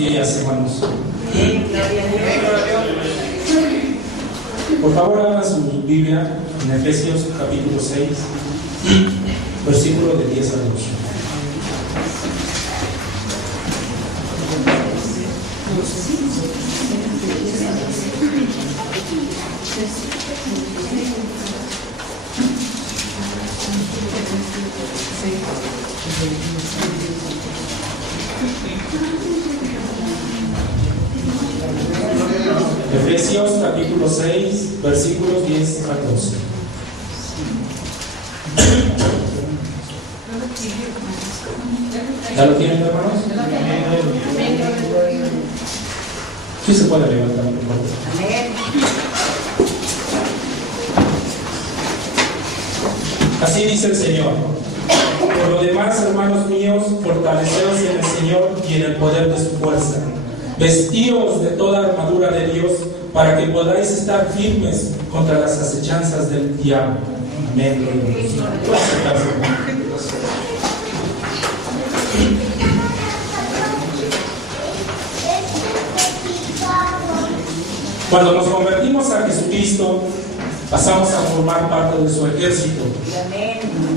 días, hermanos. Por favor, abran su Biblia en Efesios capítulo 6, versículo de 10 al 8. Efesios capítulo 6, versículos 10 al 12. ¿Ya lo tienen, hermanos? Sí se puede levantar, por favor. Así dice el Señor: por lo demás, hermanos míos, fortaleceos en el Señor y en el poder de su fuerza. Vestíos de toda armadura de Dios, para que podáis estar firmes contra las acechanzas del diablo. Amén. Cuando nos convertimos a Jesucristo, pasamos a formar parte de su ejército.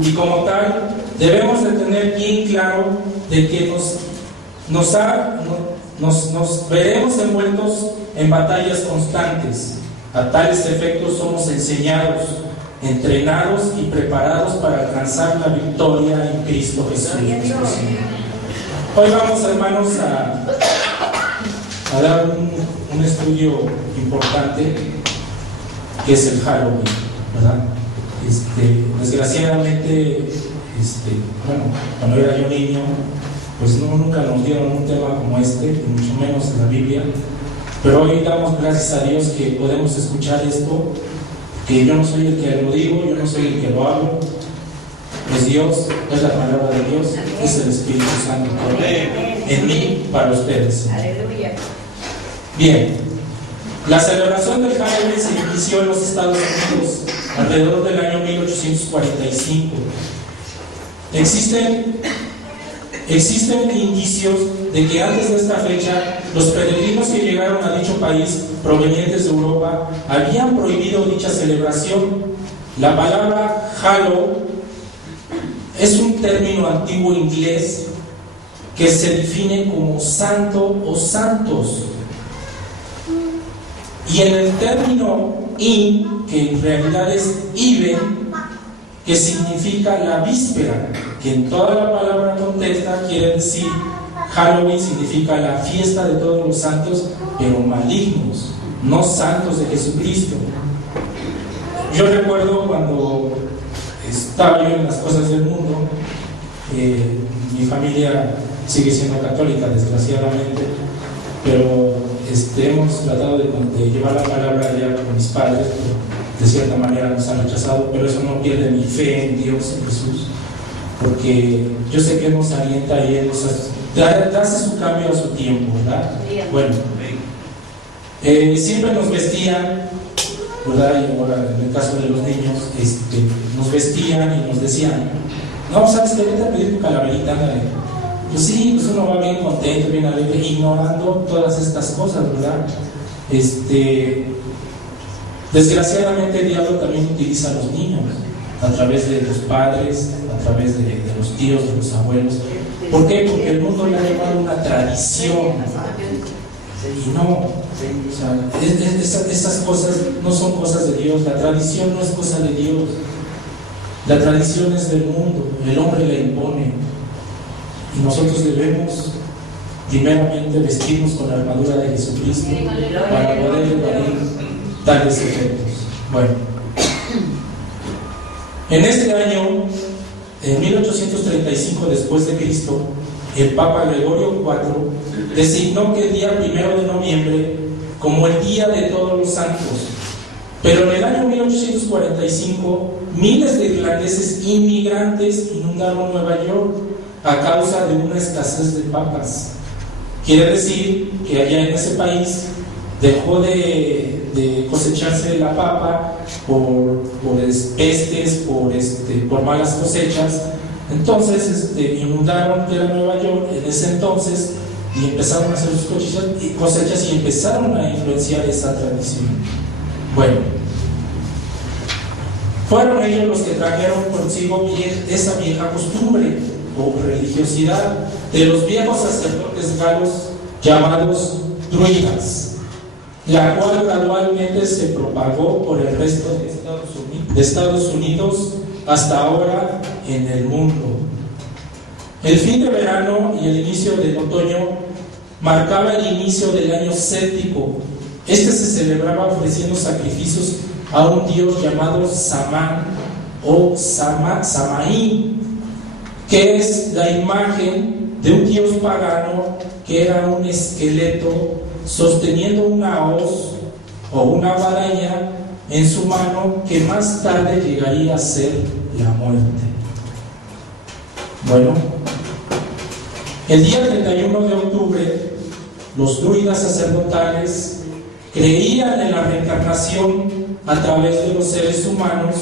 Y como tal, debemos de tener bien claro de que nos veremos envueltos en batallas constantes. A tales efectos somos enseñados, entrenados y preparados para alcanzar la victoria en Cristo Jesús. Hoy vamos, hermanos, a dar un estudio importante, que es el Halloween, ¿verdad? Desgraciadamente, cuando era yo niño, pues nunca nos dieron un tema como este, y mucho menos en la Biblia. Pero hoy damos gracias a Dios que podemos escuchar esto, que yo no soy el que lo digo, yo no soy el que lo hablo, es Dios, es la palabra de Dios, es el Espíritu Santo en mí para ustedes. Aleluya. Bien, la celebración del Halloween se inició en los Estados Unidos alrededor del año 1845. Existen indicios de que antes de esta fecha, los peregrinos que llegaron a dicho país provenientes de Europa habían prohibido dicha celebración. La palabra Hallow es un término antiguo inglés que se define como santo o santos. Y en el término in, que en realidad es even, que significa la víspera, que en toda la palabra contesta quiere decir, Halloween significa la fiesta de todos los santos, pero malignos, no santos de Jesucristo. Yo recuerdo cuando estaba yo en las cosas del mundo, mi familia sigue siendo católica, desgraciadamente, pero hemos tratado de llevar la palabra allá con mis padres, de cierta manera nos han rechazado, pero eso no pierde mi fe en Dios, en Jesús, porque yo sé que Él nos alienta y Él nos hace su cambio a su tiempo, ¿verdad? Bueno, siempre nos vestían, ¿verdad? Y ahora en el caso de los niños, nos vestían y nos decían, no, ¿sabes qué? Vete a pedir tu calaverita, pues sí, pues uno va bien contento, bien alegre, ignorando todas estas cosas, ¿verdad? Desgraciadamente el diablo también utiliza a los niños, a través de los padres, a través de los tíos, de los abuelos. ¿Por qué? Porque el mundo le ha llevado una tradición. Y no, o sea, esas cosas no son cosas de Dios. La tradición no es cosa de Dios. La tradición es del mundo, el hombre la impone. Y nosotros debemos primeramente vestirnos con la armadura de Jesucristo para poder evadir tales efectos. Bueno, en este año, en 1835 después de Cristo, el Papa Gregorio IV designó que el día 1 de noviembre como el Día de Todos los Santos. Pero en el año 1845, miles de irlandeses inmigrantes inundaron Nueva York a causa de una escasez de papas. Quiere decir que allá en ese país dejó de cosecharse la papa por pestes, por malas cosechas. Entonces inundaron de Nueva York en ese entonces, y empezaron a hacer sus cosechas y empezaron a influenciar esa tradición. Bueno, fueron ellos los que trajeron consigo esa vieja costumbre o religiosidad de los viejos sacerdotes galos llamados druidas, la cual gradualmente se propagó por el resto de Estados Unidos hasta ahora en el mundo. El fin de verano y el inicio del otoño marcaba el inicio del año céltico. Este se celebraba ofreciendo sacrificios a un dios llamado Samán o Samaí, que es la imagen de un dios pagano que era un esqueleto sosteniendo una hoz o una guadaña en su mano, que más tarde llegaría a ser la muerte. Bueno, el día 31 de octubre, los druidas sacerdotales creían en la reencarnación a través de los seres humanos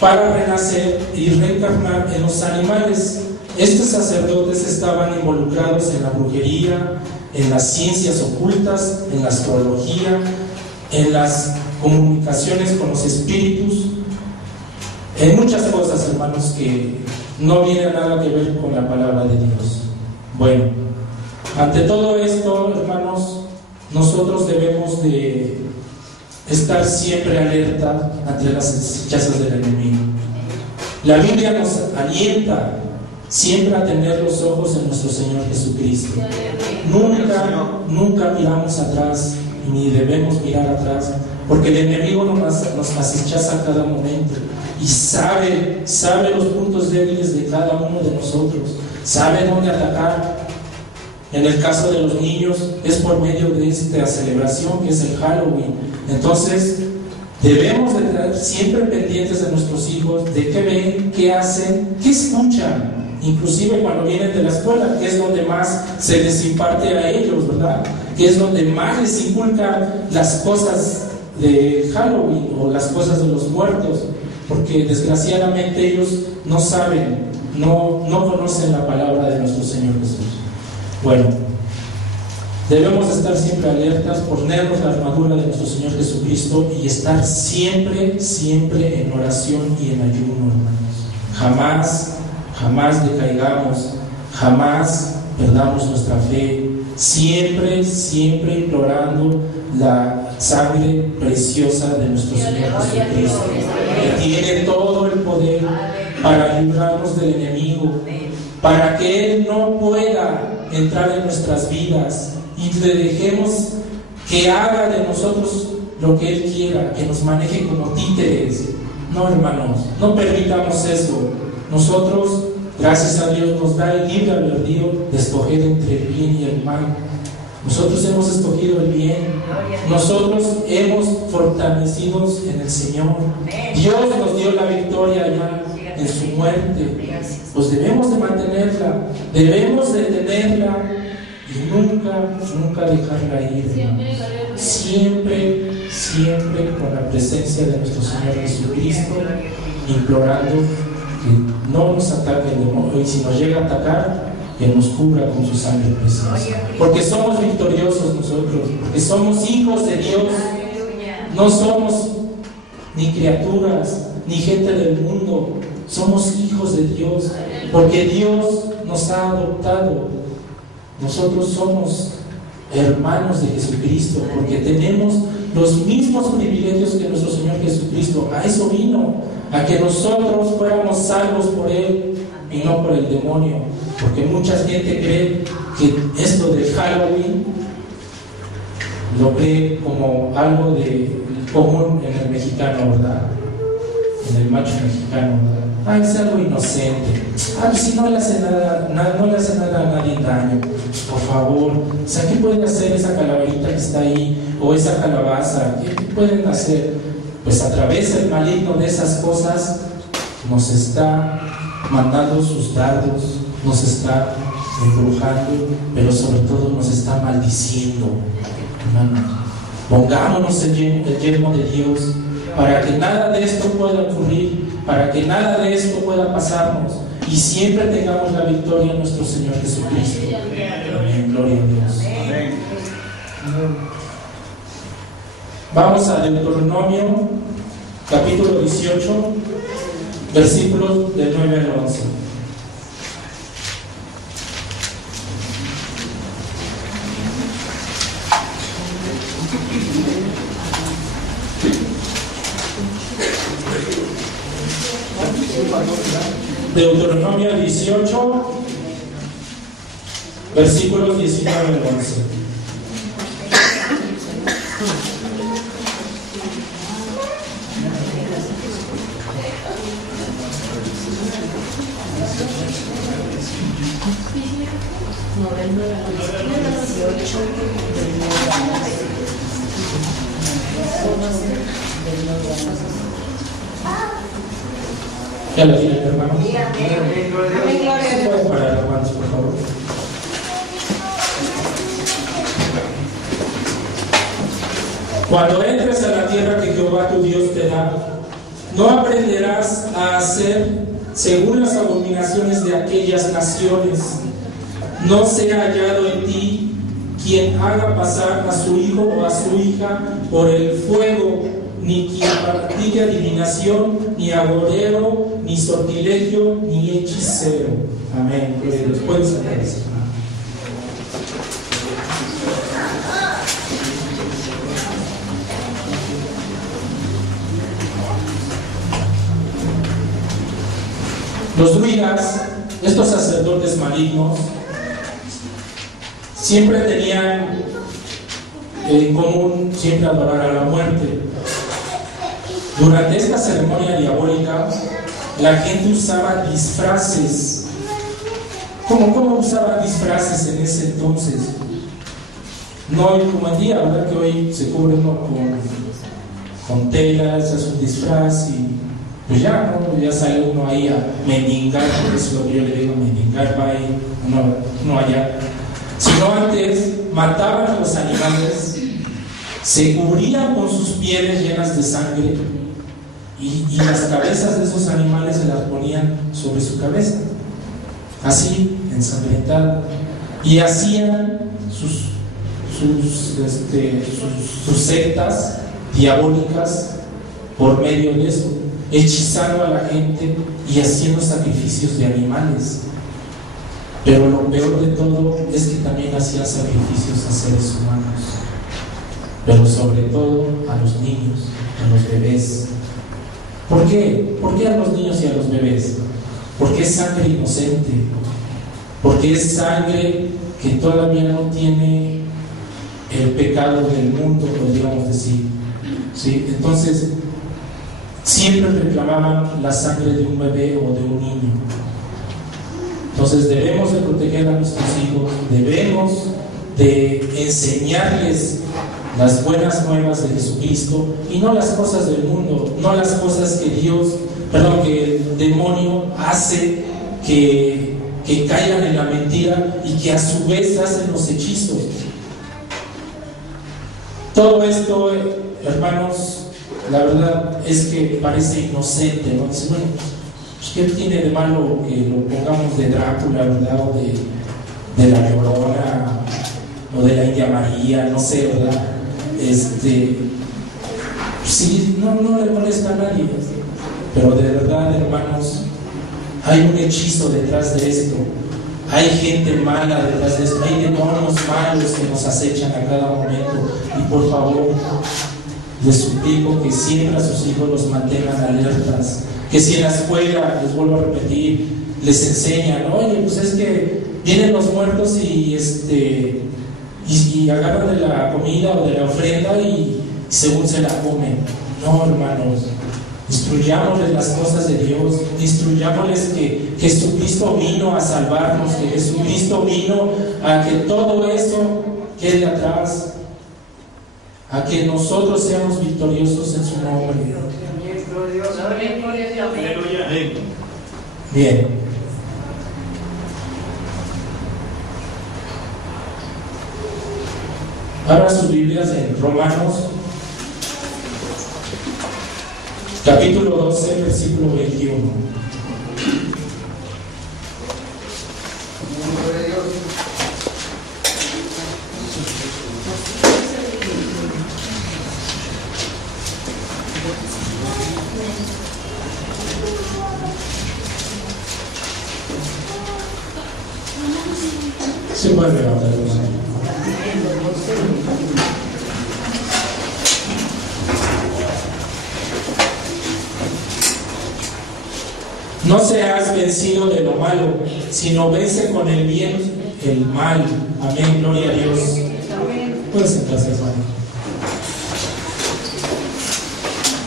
para renacer y reencarnar en los animales. Estos sacerdotes estaban involucrados en la brujería, en las ciencias ocultas, en la astrología, en las comunicaciones con los espíritus, en muchas cosas, hermanos, que no tienen nada que ver con la palabra de Dios. Bueno, ante todo esto, hermanos, nosotros debemos de estar siempre alerta ante las hechazas del enemigo. La Biblia nos alienta siempre a tener los ojos en nuestro Señor Jesucristo. Nunca miramos atrás, ni debemos mirar atrás, porque el enemigo nos acecha a cada momento y sabe los puntos débiles de cada uno de nosotros, sabe dónde atacar. En el caso de los niños es por medio de esta celebración que es el Halloween. Entonces debemos de estar siempre pendientes de nuestros hijos, de qué ven, qué hacen, qué escuchan, inclusive cuando vienen de la escuela, que es donde más se les imparte a ellos, ¿verdad? Que es donde más les inculcan las cosas de Halloween o las cosas de los muertos, porque desgraciadamente ellos no saben, no conocen la palabra de nuestro Señor Jesús. Bueno, debemos estar siempre alertas, ponernos la armadura de nuestro Señor Jesucristo y estar siempre en oración y en ayuno, hermanos. Jamás decaigamos, jamás perdamos nuestra fe, siempre implorando la sangre preciosa de nuestro Señor Jesucristo, que tiene todo el poder para librarnos del enemigo, para que Él no pueda entrar en nuestras vidas y le dejemos que haga de nosotros lo que Él quiera, que nos maneje como títeres. No, hermanos, no permitamos eso. Nosotros, gracias a Dios, nos da el libre albedrío de escoger entre el bien y el mal. Nosotros hemos escogido el bien. Nosotros hemos fortalecidos en el Señor. Dios nos dio la victoria ya en su muerte. Pues debemos de mantenerla, debemos de tenerla y nunca dejarla ir. Siempre con la presencia de nuestro Señor Jesucristo, implorando que no nos ataque el demonio, y si nos llega a atacar, que nos cubra con su sangre preciosa. Porque somos victoriosos nosotros, porque somos hijos de Dios. No somos ni criaturas, ni gente del mundo. Somos hijos de Dios, porque Dios nos ha adoptado. Nosotros somos hermanos de Jesucristo, porque tenemos los mismos privilegios que nuestro Señor Jesucristo. A eso vino, a que nosotros fuéramos salvos por Él y no por el demonio. Porque mucha gente cree que esto de Halloween lo cree como algo de común en el mexicano, ¿verdad? En el macho mexicano, ¿verdad? Es algo inocente. Si no le hace nada a nadie daño, por favor. O sea, ¿qué pueden hacer esa calaverita que está ahí? O esa calabaza, ¿qué pueden hacer? Pues a través del maligno de esas cosas nos está mandando sus dardos, nos está embrujando, pero sobre todo nos está maldiciendo. Hermanos, pongámonos el yelmo de Dios para que nada de esto pueda ocurrir, para que nada de esto pueda pasarnos y siempre tengamos la victoria en nuestro Señor Jesucristo. Amén. Amén, gloria a Dios. Amén. Vamos a Deuteronomio, capítulo 18, versículos del 9 al 11. Deuteronomio 18, versículos 19 al 11. ¿Ya lo tienen, hermanos? ¿Se pueden parar, hermanos, por favor? Cuando entres a la tierra que Jehová tu Dios te da, no aprenderás a hacer según las abominaciones de aquellas naciones. No sea hallado en ti quien haga pasar a su hijo o a su hija por el fuego, ni quien practique adivinación, ni agorero, ni sortilegio, ni hechicero. Amén. Gloria a Dios. Pueden sentarse. Los druidas, estos sacerdotes malignos, siempre tenían en común siempre adorar a la muerte. Durante esta ceremonia diabólica, la gente usaba disfraces. ¿Cómo usaban disfraces en ese entonces? No como en día, ¿verdad? Que hoy se cubre uno con telas, hace un disfraz y pues ya, ¿no? Ya sale uno ahí a mendigar, por eso es lo que yo le digo, mendigar, va ahí, no allá. Sino antes mataban a los animales, se cubrían con sus pieles llenas de sangre y las cabezas de esos animales se las ponían sobre su cabeza, así, ensangrentadas, y hacían sus sectas diabólicas por medio de eso, hechizando a la gente y haciendo sacrificios de animales. Pero lo peor de todo es que también hacían sacrificios a seres humanos, pero sobre todo a los niños, a los bebés. ¿Por qué? ¿Por qué a los niños y a los bebés? Porque es sangre inocente, porque es sangre que todavía no tiene el pecado del mundo, podríamos decir. ¿Sí? Entonces, siempre reclamaban la sangre de un bebé o de un niño. Entonces debemos de proteger a nuestros hijos, debemos de enseñarles las buenas nuevas de Jesucristo y no las cosas del mundo, no las cosas que que el demonio hace que caigan en la mentira y que a su vez hacen los hechizos. Todo esto, hermanos, la verdad es que parece inocente, ¿no? Dice, bueno, ¿qué tiene de malo que lo pongamos de Drácula, ¿verdad? O de la Llorona, o de la India María, no sé, ¿verdad? Sí, no le molesta a nadie, pero de verdad, hermanos, hay un hechizo detrás de esto, hay gente mala detrás de esto, hay demonios malos que nos acechan a cada momento, y por favor, les suplico que siempre a sus hijos los mantengan alertas, que si en la escuela, les vuelvo a repetir, les enseñan, oye, pues es que vienen los muertos y agarran de la comida o de la ofrenda y según se la comen. No, hermanos, instruyámosles las cosas de Dios, instruyámosles que Jesucristo vino a salvarnos, que Jesucristo vino a que todo eso quede atrás, a que nosotros seamos victoriosos en su nombre. Bien. Abra sus Biblias en Romanos, capítulo 12, versículo 21. pueden levantar los manos. No seas vencido de lo malo, sino vence con el bien el mal. Amén, gloria a Dios. Puedes sentarse, hermano.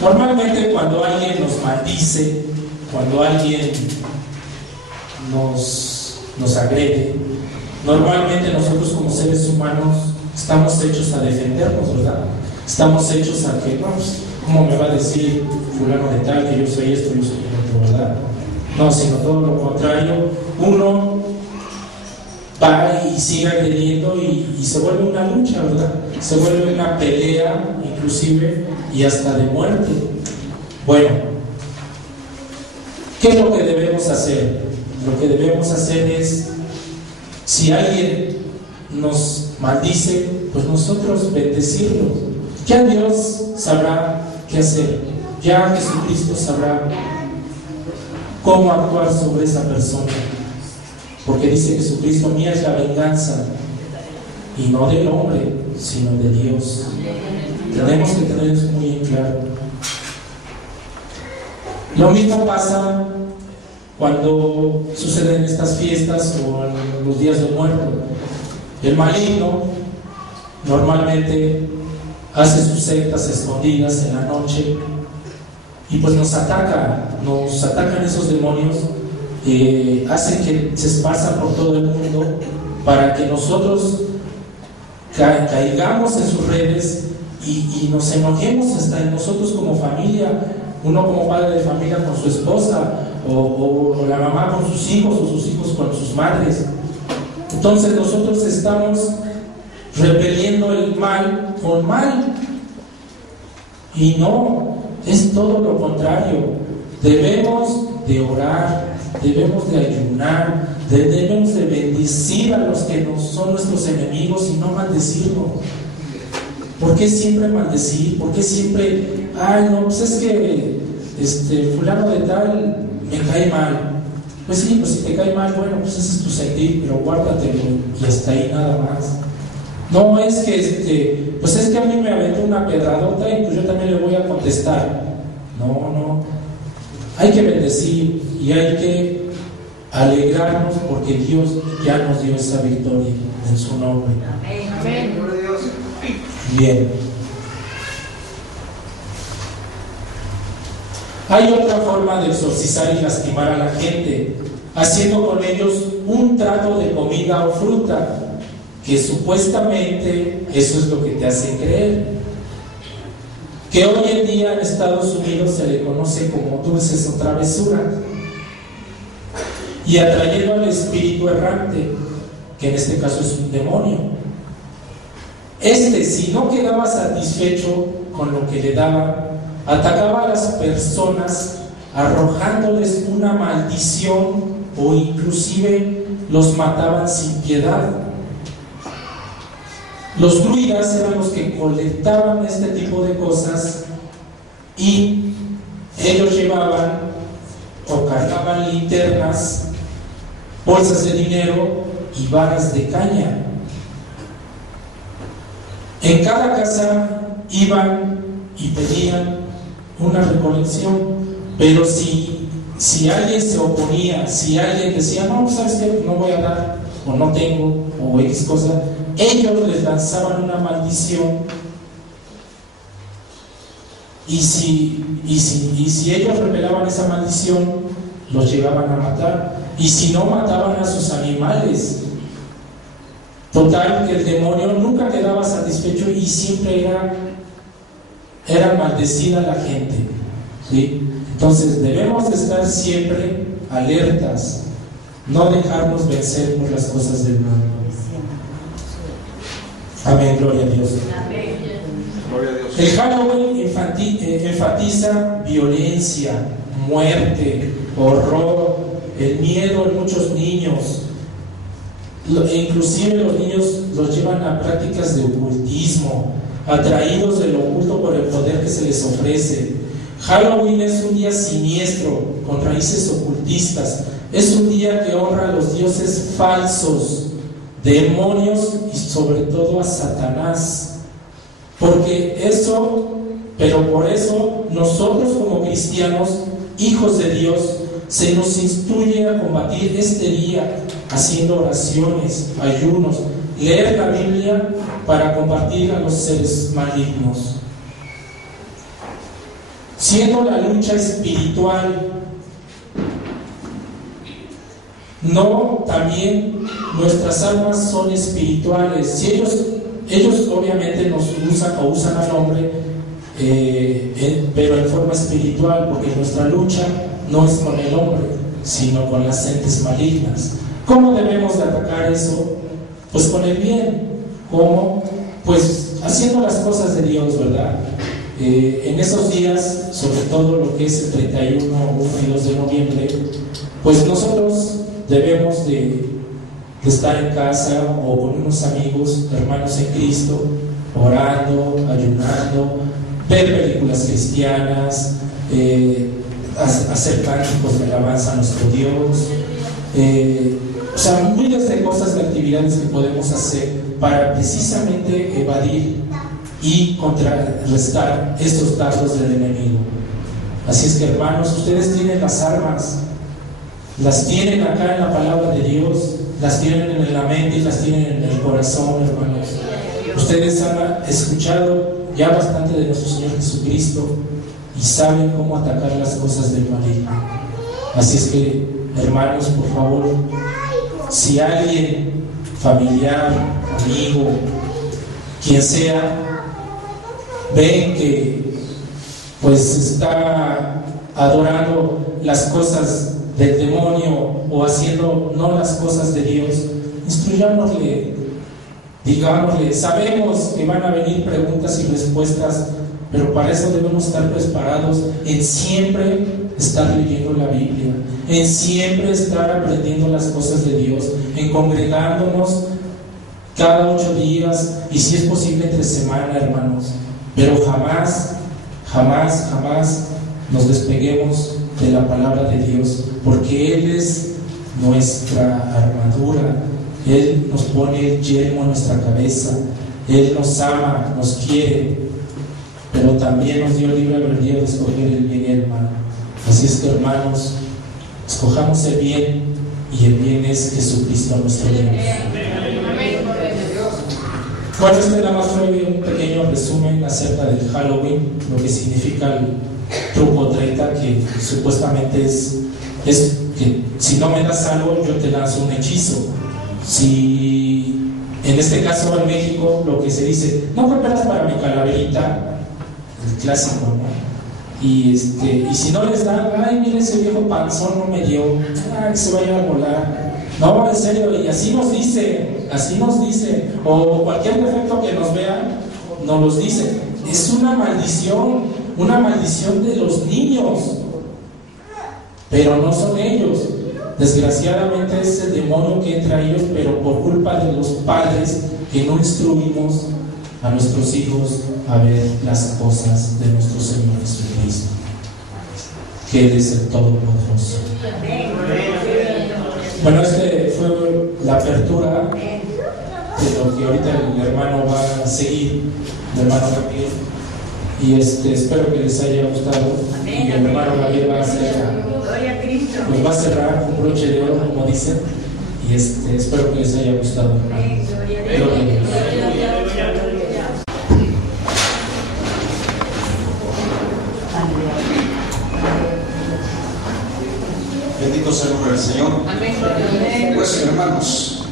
Normalmente cuando alguien nos maldice, cuando alguien nos agrede, normalmente nosotros como seres humanos estamos hechos a defendernos, ¿verdad? Estamos hechos a que, pues, ¿cómo me va a decir fulano de tal que yo soy esto, yo soy otro, ¿verdad? No, sino todo lo contrario. Uno va y sigue agrediendo y se vuelve una lucha, ¿verdad? Se vuelve una pelea, inclusive, y hasta de muerte. Bueno, ¿qué es lo que debemos hacer? Lo que debemos hacer es, si alguien nos maldice, pues nosotros bendecirlo. Ya Dios sabrá qué hacer. Ya Jesucristo sabrá cómo actuar sobre esa persona. Porque dice Jesucristo, mía es la venganza, y no del hombre, sino de Dios. Tenemos que tener eso muy en claro. Lo mismo pasa cuando suceden estas fiestas o en los días de muerto. El maligno normalmente hace sus sectas escondidas en la noche y pues nos atacan esos demonios, hacen que se esparzan por todo el mundo para que nosotros caigamos en sus redes y nos enojemos hasta en nosotros como familia, uno como padre de familia con su esposa, o la mamá con sus hijos, o sus hijos con sus madres. Entonces nosotros estamos repeliendo el mal con mal, y no, es todo lo contrario. Debemos de orar, debemos de ayunar, debemos de bendecir a los que no son nuestros enemigos y no maldecirlos. ¿Por qué siempre maldecir? ¿Por qué siempre, ay no, pues es que fulano de tal me cae mal? Pues sí, pues si te cae mal, bueno, pues ese es tu sentir, pero guárdatelo y hasta ahí nada más. No es que, pues es que a mí me aventó una pedradota y pues yo también le voy a contestar. No. Hay que bendecir y hay que alegrarnos porque Dios ya nos dio esa victoria en su nombre. Amén. Bien. Hay otra forma de exorcizar y lastimar a la gente, haciendo con ellos un trato de comida o fruta, que supuestamente eso es lo que te hace creer. Que hoy en día en Estados Unidos se le conoce como dulces o travesuras, y atrayendo al espíritu errante, que en este caso es un demonio. Si no quedaba satisfecho con lo que le daba, atacaba a las personas arrojándoles una maldición o inclusive los mataban sin piedad. Los druidas eran los que colectaban este tipo de cosas y ellos llevaban o cargaban linternas, bolsas de dinero y varas de caña. En cada casa iban y pedían una recolección, pero si alguien se oponía, si alguien decía, no, ¿sabes qué? No voy a dar, o no tengo, o X cosa, ellos les lanzaban una maldición, y si ellos revelaban esa maldición, los llegaban a matar, y si no, mataban a sus animales. Total, que el demonio nunca quedaba satisfecho y siempre era maldecida la gente, ¿sí? Entonces debemos de estar siempre alertas, no dejarnos vencer por las cosas del mundo. Amén, gloria a Dios. Amén. El Halloween enfatiza violencia, muerte, horror, el miedo en muchos niños. Inclusive los niños los llevan a prácticas de ocultismo, atraídos del oculto por el poder que se les ofrece. Halloween es un día siniestro, con raíces ocultistas. Es un día que honra a los dioses falsos demonios y sobre todo a Satanás. Pero por eso nosotros como cristianos, hijos de Dios, se nos instruye a combatir este día haciendo oraciones, ayunos, leer la Biblia para combatir a los seres malignos. Siendo la lucha espiritual, también nuestras armas son espirituales. Si ellos obviamente nos usan al hombre, pero en forma espiritual, porque nuestra lucha no es con el hombre, sino con las entes malignas. ¿Cómo debemos de atacar eso? Pues con el bien. ¿Cómo? Pues haciendo las cosas de Dios, ¿verdad? En esos días, sobre todo lo que es el 31, 1 y 2 de noviembre, pues nosotros debemos de estar en casa o con unos amigos, hermanos en Cristo, orando, ayunando, ver películas cristianas, hacer cánticos de alabanza a nuestro Dios, miles de cosas, de actividades que podemos hacer para precisamente evadir y contrarrestar estos dardos del enemigo. Así es que, hermanos, ustedes tienen las armas, las tienen acá en la palabra de Dios, las tienen en la mente y las tienen en el corazón, hermanos. Ustedes han escuchado ya bastante de nuestro Señor Jesucristo y saben cómo atacar las cosas del maligno. Así es que, hermanos, por favor, si alguien, familiar, amigo, quien sea, ven que pues está adorando las cosas del demonio o haciendo no las cosas de Dios, instruyámosle, digámosle, sabemos que van a venir preguntas y respuestas, pero para eso debemos estar preparados en siempre estar leyendo la Biblia, en siempre estar aprendiendo las cosas de Dios, en congregándonos cada 8 días y si es posible entre semana, hermanos, pero jamás nos despeguemos de la palabra de Dios, porque Él es nuestra armadura. Él nos pone el yelmo en nuestra cabeza, Él nos ama, nos quiere, pero también nos dio libre albedrío de escoger el bien y el mal. Así es que, hermanos, escojamos el bien, y el bien es Jesucristo nuestro Dios. Bueno, este nada más fue un pequeño resumen acerca del Halloween, lo que significa el truco 30, que supuestamente es que si no me das algo, yo te lanzo un hechizo. Si en este caso en México lo que se dice, no preparas para mi calaverita, el clásico, ¿no? Y si no les dan, ay, mire, ese viejo panzón no me dio, que se vaya a volar. No, en serio, y así nos dice, o cualquier defecto que nos vean, nos los dice. Es una maldición de los niños, pero no son ellos. Desgraciadamente es el demonio que entra a ellos, pero por culpa de los padres que no instruimos a nuestros hijos a ver las cosas de nuestro Señor Jesucristo, que Él es el Todopoderoso. Bueno, fue la apertura de lo que ahorita el hermano va a seguir, el hermano Gabriel, y espero que les haya gustado. Y el hermano Gabriel va a cerrar con broche de oro, como dicen, y espero que les haya gustado. Gloria a Dios. Bendito sea el nombre del Señor. Pues, hermanos,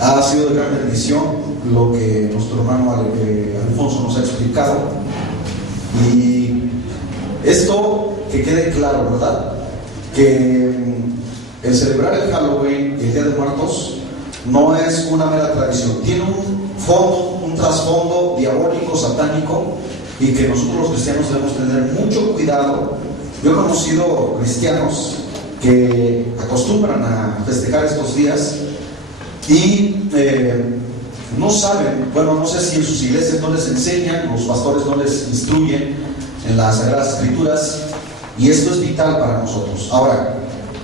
ha sido de gran bendición lo que nuestro hermano Alfonso nos ha explicado. Y esto que quede claro, ¿verdad? Que el celebrar el Halloween y el Día de Muertos no es una mera tradición, tiene un trasfondo diabólico, satánico, y que nosotros los cristianos debemos tener mucho cuidado. Yo he conocido cristianos que acostumbran a festejar estos días y no saben, no sé si en sus iglesias no les enseñan, los pastores no les instruyen en las Sagradas Escrituras, y esto es vital para nosotros. Ahora,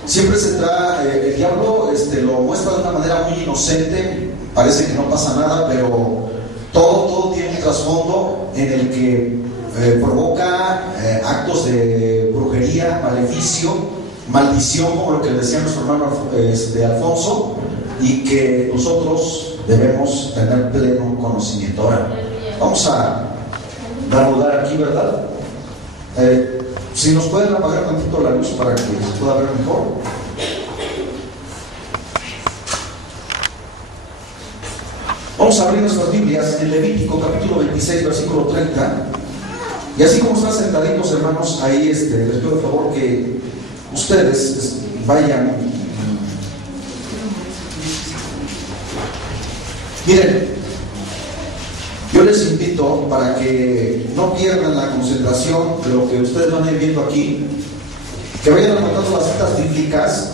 siempre el diablo lo muestra de una manera muy inocente, parece que no pasa nada, pero todo tiene un trasfondo en el que provoca actos de brujería, maleficio, maldición, como lo que decía nuestro hermano Alfonso, y que nosotros debemos tener pleno conocimiento. Ahora, vamos a dar lugar aquí, ¿verdad? Si nos pueden apagar tantito la luz para que se pueda ver mejor. Vamos a abrir nuestras Biblias en Levítico capítulo 26, versículo 30. Y así como están sentaditos, hermanos, ahí les pido por favor que ustedes vayan. Miren, yo les invito para que no pierdan la concentración de lo que ustedes van a ir viendo aquí, que vayan anotando las citas bíblicas,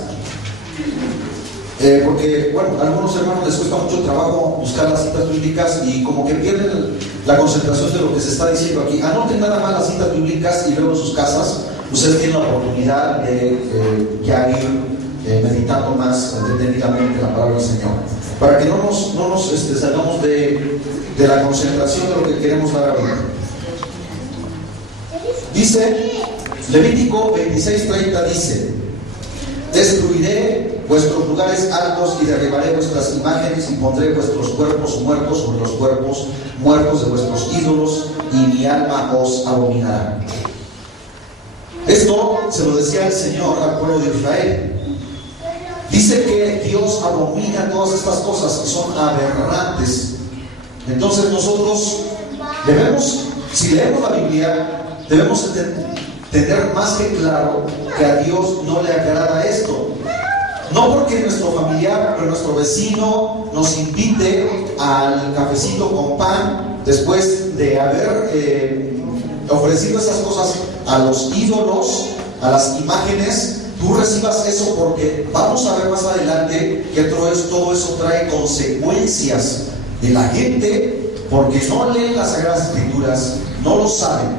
porque, bueno, a algunos hermanos les cuesta mucho trabajo buscar las citas bíblicas y como que pierden la concentración de lo que se está diciendo aquí. Anoten nada más las citas bíblicas y luego en sus casas ustedes tienen la oportunidad de ya ir meditando más detenidamente la palabra del Señor, para que no nos salgamos de la concentración de lo que queremos dar ahorita. Dice Levítico 26:30, dice: destruiré vuestros lugares altos y derribaré vuestras imágenes y pondré vuestros cuerpos muertos sobre los cuerpos muertos de vuestros ídolos, y mi alma os abominará. Esto se lo decía el Señor al pueblo de Israel. Dice que Dios abomina todas estas cosas que son aberrantes. Entonces nosotros debemos, si leemos la Biblia, debemos tener más que claro que a Dios no le agrada esto. No porque nuestro familiar o nuestro vecino nos invite al cafecito con pan después de haber ofrecido esas cosas a los ídolos, a las imágenes, tú recibas eso, porque vamos a ver más adelante que todo eso trae consecuencias de la gente porque no leen las Sagradas Escrituras, no lo saben.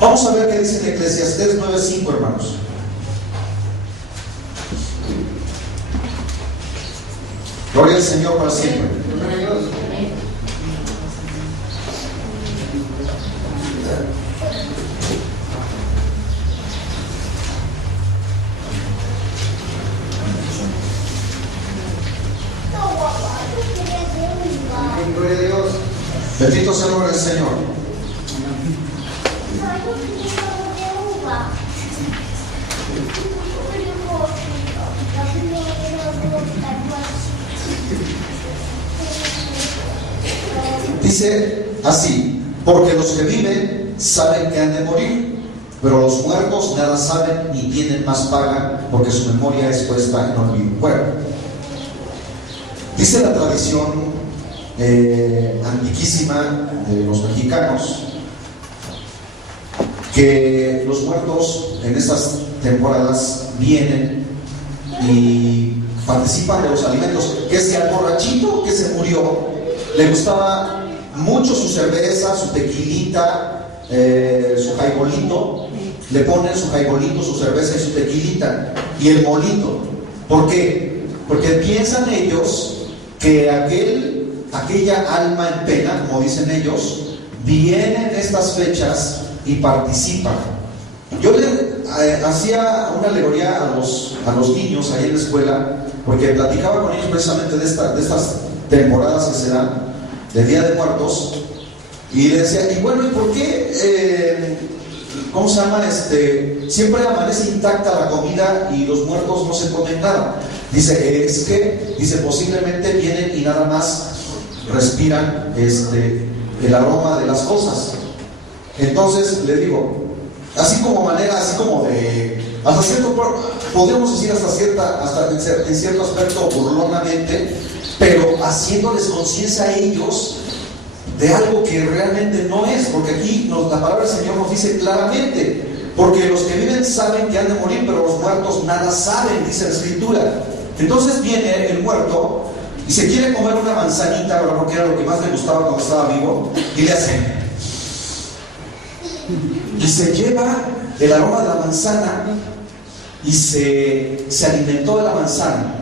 Vamos a ver qué dice en Eclesiastés 9:5, hermanos. Gloria al Señor para siempre. Gloria a Dios. Bendito sea el nombre del Señor. Dice así: porque los que viven saben que han de morir, pero los muertos nada saben ni tienen más paga, porque su memoria es puesta en olvido. Bueno, dice la tradición antiquísima de los mexicanos que los muertos en estas temporadas vienen y participan de los alimentos, que si al borrachito que se murió le gustaba mucho su cerveza, su tequilita, su jaibolito, le ponen su jaibolito, su cerveza y su tequilita y el molito. ¿Por qué? Porque piensan ellos que aquella alma en pena, como dicen ellos, viene en estas fechas y participa. Yo le hacía una alegoría a los niños ahí en la escuela, porque platicaba con ellos precisamente de estas temporadas que se dan de Día de Muertos, y le decía, y bueno, ¿y por qué ¿cómo se llama? Siempre amanece intacta la comida y los muertos no se comen nada? Dice, es que, dice, posiblemente vienen y nada más respiran el aroma de las cosas. Entonces le digo, así como de, hasta cierto, podríamos decir hasta en cierto aspecto burlonamente, pero haciéndoles conciencia a ellos de algo que realmente no es, porque aquí la palabra del Señor nos dice claramente, porque los que viven saben que han de morir, pero los muertos nada saben, dice la Escritura. Entonces viene el muerto y se quiere comer una manzanita, ¿verdad? Porque era lo que más le gustaba cuando estaba vivo, y le hace, y se lleva el aroma de la manzana y se alimentó de la manzana.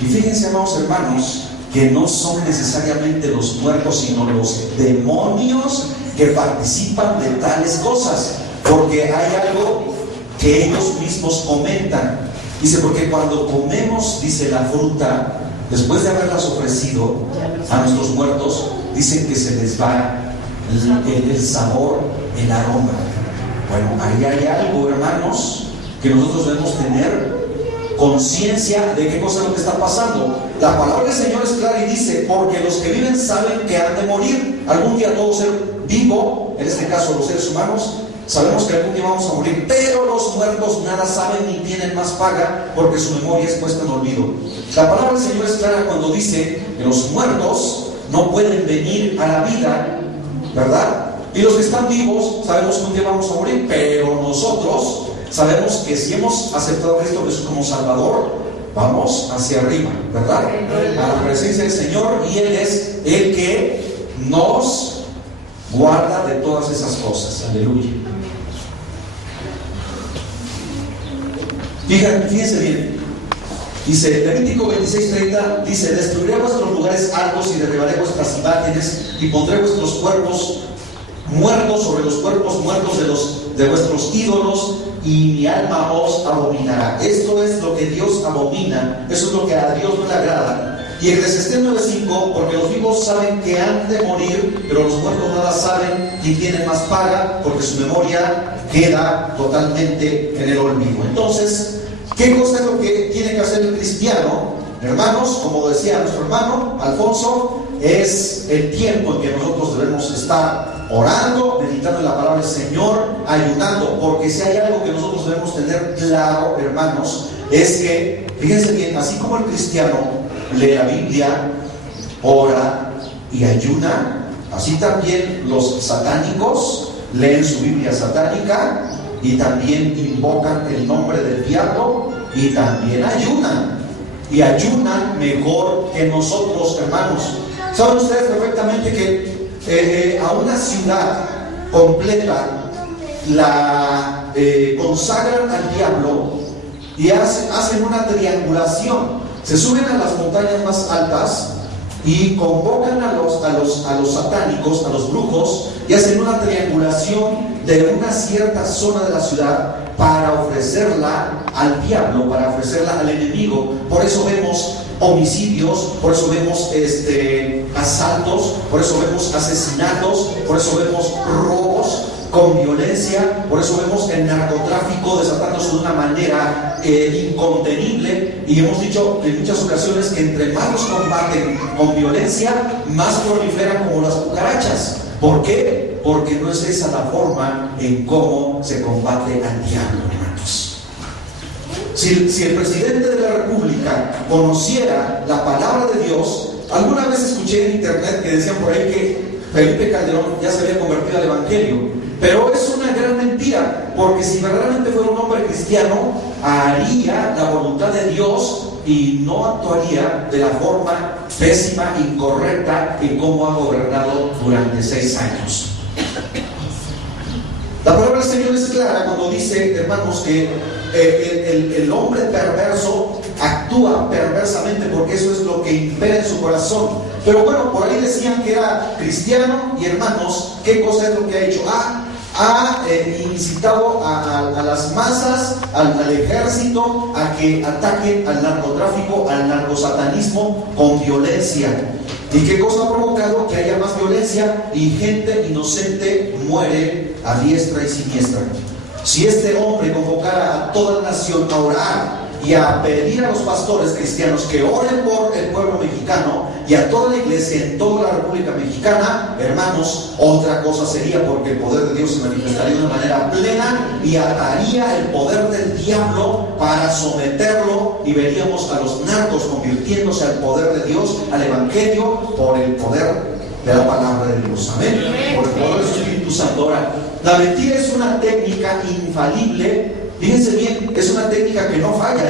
Y fíjense, amados hermanos, que no son necesariamente los muertos, sino los demonios que participan de tales cosas, porque hay algo que ellos mismos comentan. Dice, porque cuando comemos, dice, la fruta, después de haberlas ofrecido a nuestros muertos, dicen que se les va el sabor, el aroma. Bueno, ahí hay algo, hermanos, que nosotros debemos tener conciencia de qué cosa es lo que está pasando. La palabra del Señor es clara y dice, porque los que viven saben que han de morir. Algún día todo ser vivo, en este caso los seres humanos, sabemos que algún día vamos a morir, pero los muertos nada saben ni tienen más paga, porque su memoria es puesta en olvido. La palabra del Señor es clara cuando dice que los muertos no pueden venir a la vida, ¿verdad? Y los que están vivos sabemos que un día vamos a morir, pero nosotros sabemos que si hemos aceptado a Cristo Jesús como Salvador, vamos hacia arriba, ¿verdad? A la presencia del Señor, y Él es el que nos guarda de todas esas cosas. Aleluya. Fíjense bien. Dice, Levítico 26:30, dice, destruiré vuestros lugares altos y derribaré vuestras imágenes y pondré vuestros cuerpos muertos sobre los cuerpos muertos de vuestros ídolos, y mi alma os abominará. Esto es lo que Dios abomina, eso es lo que a Dios no le agrada. Y Eclesiastés 9:5, porque los vivos saben que han de morir, pero los muertos nada saben ni tienen más paga, porque su memoria queda totalmente en el olvido. Entonces, ¿qué cosa es lo que tiene que hacer el cristiano? Hermanos, como decía nuestro hermano Alfonso, es el tiempo en que nosotros debemos estar orando, meditando en la palabra del Señor, ayunando, porque si hay algo que nosotros debemos tener claro, hermanos, es que, fíjense bien, así como el cristiano lee la Biblia, ora y ayuna, así también los satánicos leen su Biblia satánica y también invocan el nombre del diablo y también ayunan. Y ayunan mejor que nosotros, hermanos. Saben ustedes perfectamente que a una ciudad completa la consagran al diablo y hacen una triangulación. Se suben a las montañas más altas y convocan a los satánicos, a los brujos, y hacen una triangulación de una cierta zona de la ciudad para ofrecerla al diablo, para ofrecerla al enemigo. Por eso vemos homicidios, por eso vemos asaltos, por eso vemos asesinatos, por eso vemos robos con violencia, por eso vemos el narcotráfico desatándose de una manera incontenible. Y hemos dicho en muchas ocasiones que entre más los combaten con violencia, más proliferan como las cucarachas. ¿Por qué? Porque no es esa la forma en cómo se combate al diablo, hermanos. Si el presidente de la República conociera la palabra de Dios, alguna vez escuché en internet que decían por ahí que Felipe Calderón ya se había convertido al evangelio, pero es una gran mentira, porque si verdaderamente fuera un hombre cristiano, haría la voluntad de Dios y no actuaría de la forma pésima, incorrecta en cómo ha gobernado durante 6 años. La palabra del Señor es clara cuando dice, hermanos, que el hombre perverso actúa perversamente, porque eso es lo que impera en su corazón. Pero bueno, por ahí decían que era cristiano, y hermanos, ¿qué cosa es lo que ha hecho? Ha incitado a las masas, al ejército, a que ataquen al narcotráfico, al narcosatanismo con violencia. ¿Y qué cosa ha provocado? Que haya más violencia y gente inocente muere a diestra y siniestra. Si este hombre convocara a toda la nación a orar y a pedir a los pastores cristianos que oren por el pueblo mexicano y a toda la iglesia en toda la República Mexicana, hermanos, otra cosa sería, porque el poder de Dios se manifestaría de una manera plena y ataría el poder del diablo para someterlo, y veríamos a los narcos convirtiéndose al poder de Dios, al evangelio, por el poder de la palabra de Dios. Amén. Por el poder del Espíritu Santo. Ahora, la mentira es una técnica infalible. Fíjense bien, es una técnica que no falla,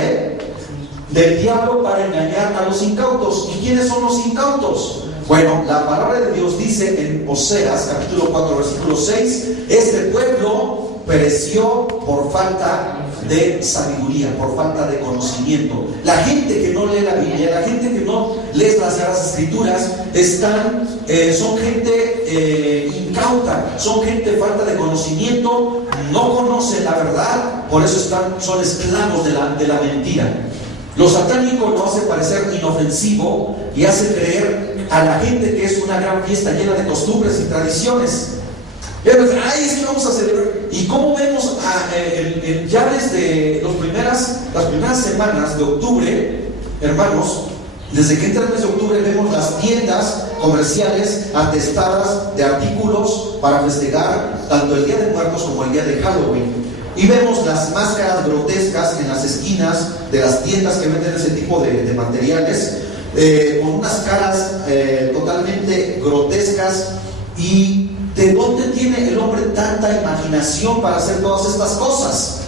del diablo para engañar a los incautos. ¿Y quiénes son los incautos? Bueno, la palabra de Dios dice en Oseas, capítulo 4, versículo 6, este pueblo pereció por falta de sabiduría, por falta de conocimiento. La gente que no lee la Biblia, la gente que no lee las Sagradas Escrituras, son gente incauta, son gente de falta de conocimiento, no conocen la verdad, por eso son esclavos de la mentira. Lo satánico lo hace parecer inofensivo y hace creer a la gente que es una gran fiesta llena de costumbres y tradiciones. Ay, es que vamos a celebrar. Y como vemos ya desde las primeras semanas de octubre, hermanos, desde que entra el mes de octubre vemos las tiendas comerciales atestadas de artículos para festejar tanto el Día de Muertos como el día de Halloween. Y vemos las máscaras grotescas en las esquinas de las tiendas que venden ese tipo de materiales, con unas caras totalmente grotescas. ¿Y de dónde tiene el hombre tanta imaginación para hacer todas estas cosas?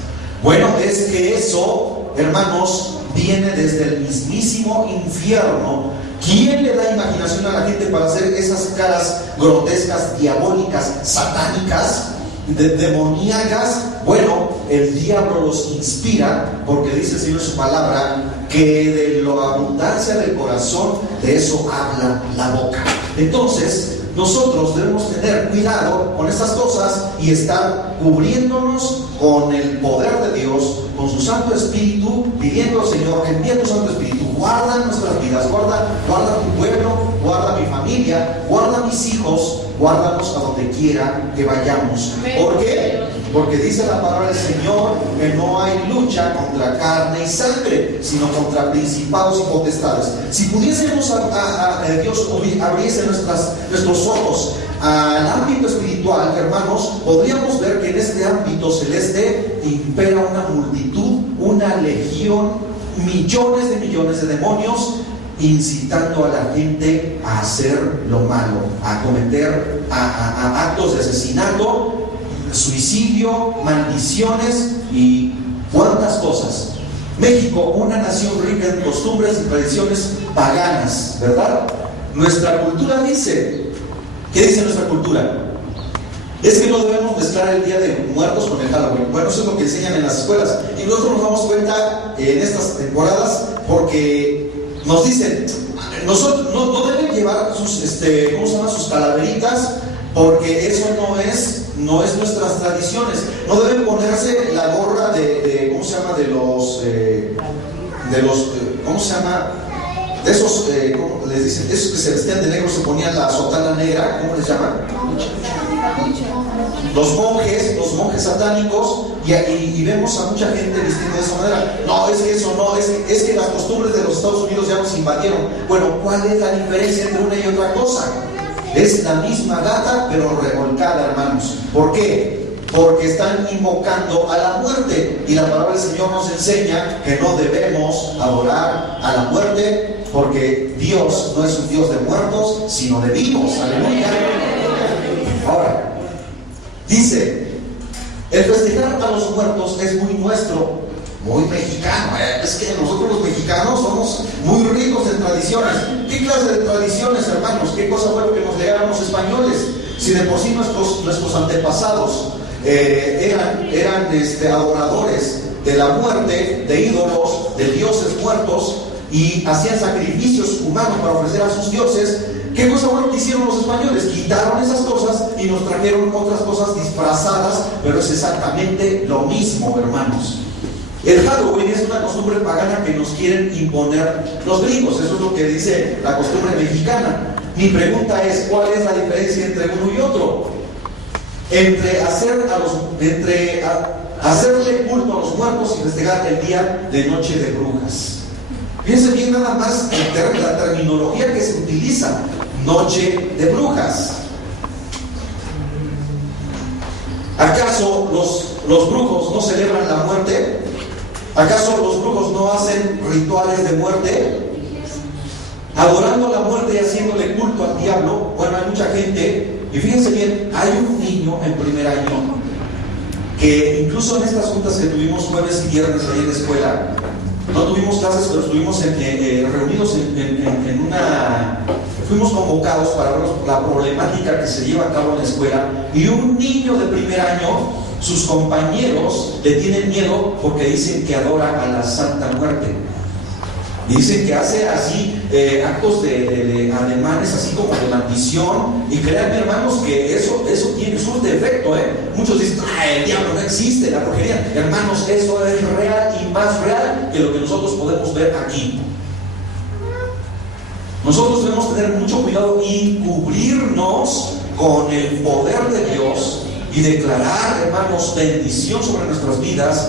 Bueno, es que eso, hermanos, viene desde el mismísimo infierno. ¿Quién le da imaginación a la gente para hacer esas caras grotescas, diabólicas, satánicas, demoníacas? Bueno, el diablo los inspira, porque dice el Señor en su palabra que de la abundancia del corazón, de eso habla la boca. Entonces, nosotros debemos tener cuidado con estas cosas y estar cubriéndonos con el poder de Dios, con su Santo Espíritu, pidiendo al Señor, envía tu Santo Espíritu, guarda nuestras vidas, guarda tu pueblo, guarda mi familia, guarda mis hijos, guárdanos a donde quiera que vayamos. ¿Por qué? Porque dice la palabra del Señor que no hay lucha contra carne y sangre, sino contra principados y potestades. Si pudiésemos Dios abriese nuestros ojos al ámbito espiritual, hermanos, podríamos ver que en este ámbito celeste impera una multitud, una legión, millones de demonios, incitando a la gente a hacer lo malo, a cometer actos de asesinato, suicidio, maldiciones y cuántas cosas. México, una nación rica en costumbres y tradiciones paganas, ¿verdad? Nuestra cultura dice, ¿qué dice nuestra cultura? Es que no debemos mezclar el Día de Muertos con el Halloween. Bueno, eso es lo que enseñan en las escuelas. Y nosotros nos damos cuenta en estas temporadas porque nos dicen, nosotros no deben llevar sus calaveritas, porque eso no es nuestras tradiciones. No deben ponerse la gorra de esos, ¿cómo les dicen? Esos que se vestían de negro, se ponían la sotana negra, ¿cómo les llaman? Los monjes satánicos, y vemos a mucha gente vistiendo de esa manera. No, es que eso no, es que las costumbres de los Estados Unidos ya nos invadieron. Bueno, ¿cuál es la diferencia entre una y otra cosa? Es la misma gata, pero revolcada, hermanos. ¿Por qué? Porque están invocando a la muerte. Y la palabra del Señor nos enseña que no debemos adorar a la muerte, porque Dios no es un Dios de muertos, sino de vivos. Aleluya. Ahora, dice, el festejar a los muertos es muy nuestro, muy mexicano. Es que nosotros los mexicanos somos muy ricos en tradiciones. ¿Qué clase de tradiciones, hermanos? ¿Qué cosa fue lo que nos legaron los españoles? Si de por sí nuestros antepasados eran adoradores de la muerte, de ídolos, de dioses muertos, y hacían sacrificios humanos para ofrecer a sus dioses. ¿Qué cosa fue lo que hicieron los españoles? Quitaron esas cosas y nos trajeron otras cosas disfrazadas, pero es exactamente lo mismo, hermanos. El Halloween es una costumbre pagana que nos quieren imponer los gringos. Eso es lo que dice la costumbre mexicana. Mi pregunta es, ¿cuál es la diferencia entre uno y otro? Entre hacerle culto a los muertos y festejar el día de Noche de Brujas. Fíjense bien nada más la terminología que se utiliza. Noche de Brujas. ¿Acaso los brujos no celebran la muerte? ¿Acaso los brujos no hacen rituales de muerte? Adorando la muerte y haciéndole culto al diablo. Bueno, hay mucha gente, y fíjense bien, hay un niño en primer año que incluso en estas juntas que tuvimos jueves y viernes ahí en la escuela, no tuvimos clases, pero estuvimos reunidos en una... Fuimos convocados para ver la problemática que se lleva a cabo en la escuela, y un niño de primer año sus compañeros le tienen miedo porque dicen que adora a la Santa Muerte. Dicen que hace así actos de ademanes, así como de maldición. Y créanme, hermanos, que eso tiene su defecto. Muchos dicen, el diablo no existe, la brujería. Hermanos, eso es real y más real que lo que nosotros podemos ver aquí. Nosotros debemos tener mucho cuidado y cubrirnos con el poder de Dios y declarar, hermanos, bendición sobre nuestras vidas,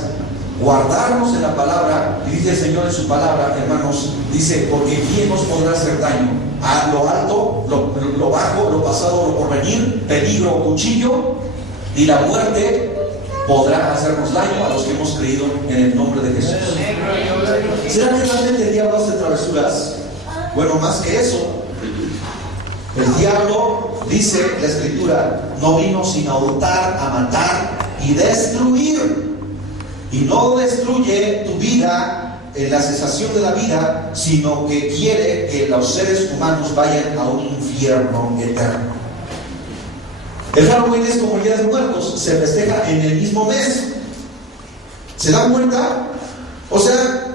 guardarnos en la palabra. Y dice el Señor en su palabra, hermanos, dice, porque ¿quién nos podrá hacer daño? A lo alto, lo bajo, lo pasado, lo porvenir, peligro, cuchillo, y la muerte podrá hacernos daño a los que hemos creído en el nombre de Jesús. ¿Será que realmente el diablo hace travesuras? Bueno, más que eso, el diablo, dice la Escritura, no vino sino a hurtar, a matar y destruir. Y no destruye tu vida, la cesación de la vida, sino que quiere que los seres humanos vayan a un infierno eterno. El Halloween es como el Día de Muertos, se festeja en el mismo mes. ¿Se dan cuenta? O sea,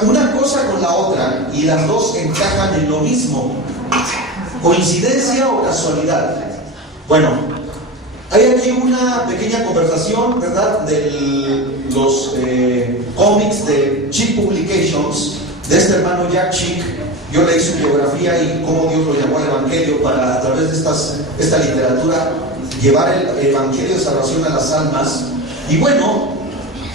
una cosa con la otra, y las dos encajan en lo mismo. ¿Coincidencia o casualidad? Bueno, hay aquí una pequeña conversación, ¿verdad?, de los cómics de Chick Publications, de este hermano Jack Chick. Yo leí su biografía y cómo Dios lo llamó al Evangelio para, a través de esta literatura, llevar el Evangelio de salvación a las almas. Y bueno,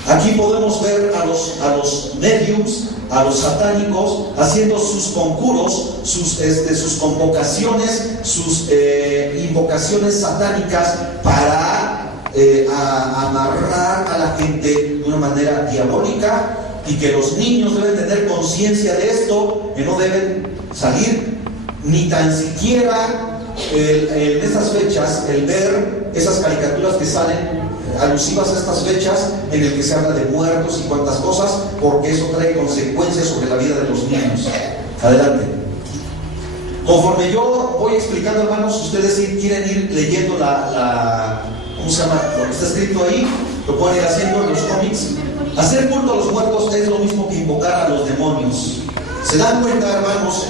aquí podemos ver a los mediums, a los satánicos, haciendo sus conjuros, sus convocaciones, sus invocaciones satánicas para amarrar a la gente de una manera diabólica, y que los niños deben tener conciencia de esto, que no deben salir ni tan siquiera en estas fechas, el ver esas caricaturas que salen alusivas a estas fechas, en el que se habla de muertos y cuantas cosas, porque eso trae consecuencias sobre la vida de los niños. Adelante. Conforme yo voy explicando, hermanos, ustedes quieren ir leyendo ¿cómo se llama? Lo que está escrito ahí, lo pueden ir haciendo en los cómics. Hacer culto a los muertos es lo mismo que invocar a los demonios. ¿Se dan cuenta, hermanos?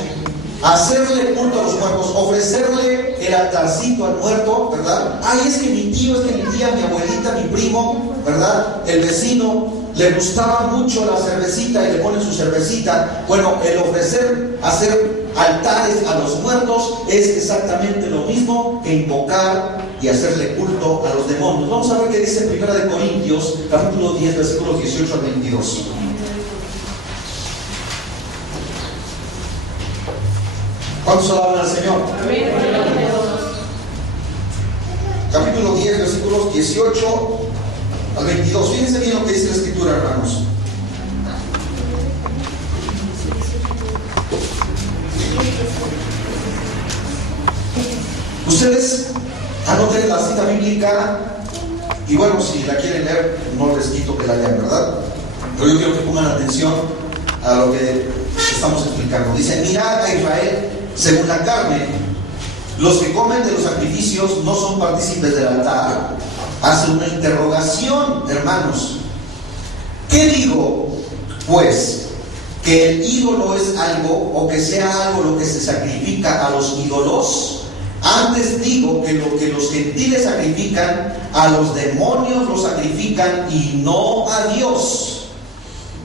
Hacerle culto a los muertos, ofrecerle el altarcito al muerto, ¿verdad? Ay, es que mi tío, es que mi tía, mi abuelita, mi primo, ¿verdad? El vecino, le gustaba mucho la cervecita y le ponen su cervecita. Bueno, el hacer altares a los muertos es exactamente lo mismo que invocar y hacerle culto a los demonios. Vamos a ver qué dice 1 Corintios, capítulo 10, versículos 18 al 22. ¿Cuántos alaban al Señor? Capítulo 10, versículos 18 al 22. Fíjense bien lo que dice la Escritura, hermanos. Ustedes anoten la cita bíblica, y bueno, si la quieren leer, no les quito que la lean, ¿verdad? Pero yo quiero que pongan atención a lo que estamos explicando. Dice: mirad a Israel según la carne, los que comen de los sacrificios no son partícipes del altar. Hace una interrogación, hermanos. ¿Qué digo? Pues, que el ídolo es algo, o que sea algo lo que se sacrifica a los ídolos. Antes digo que lo que los gentiles sacrifican, a los demonios lo sacrifican y no a Dios.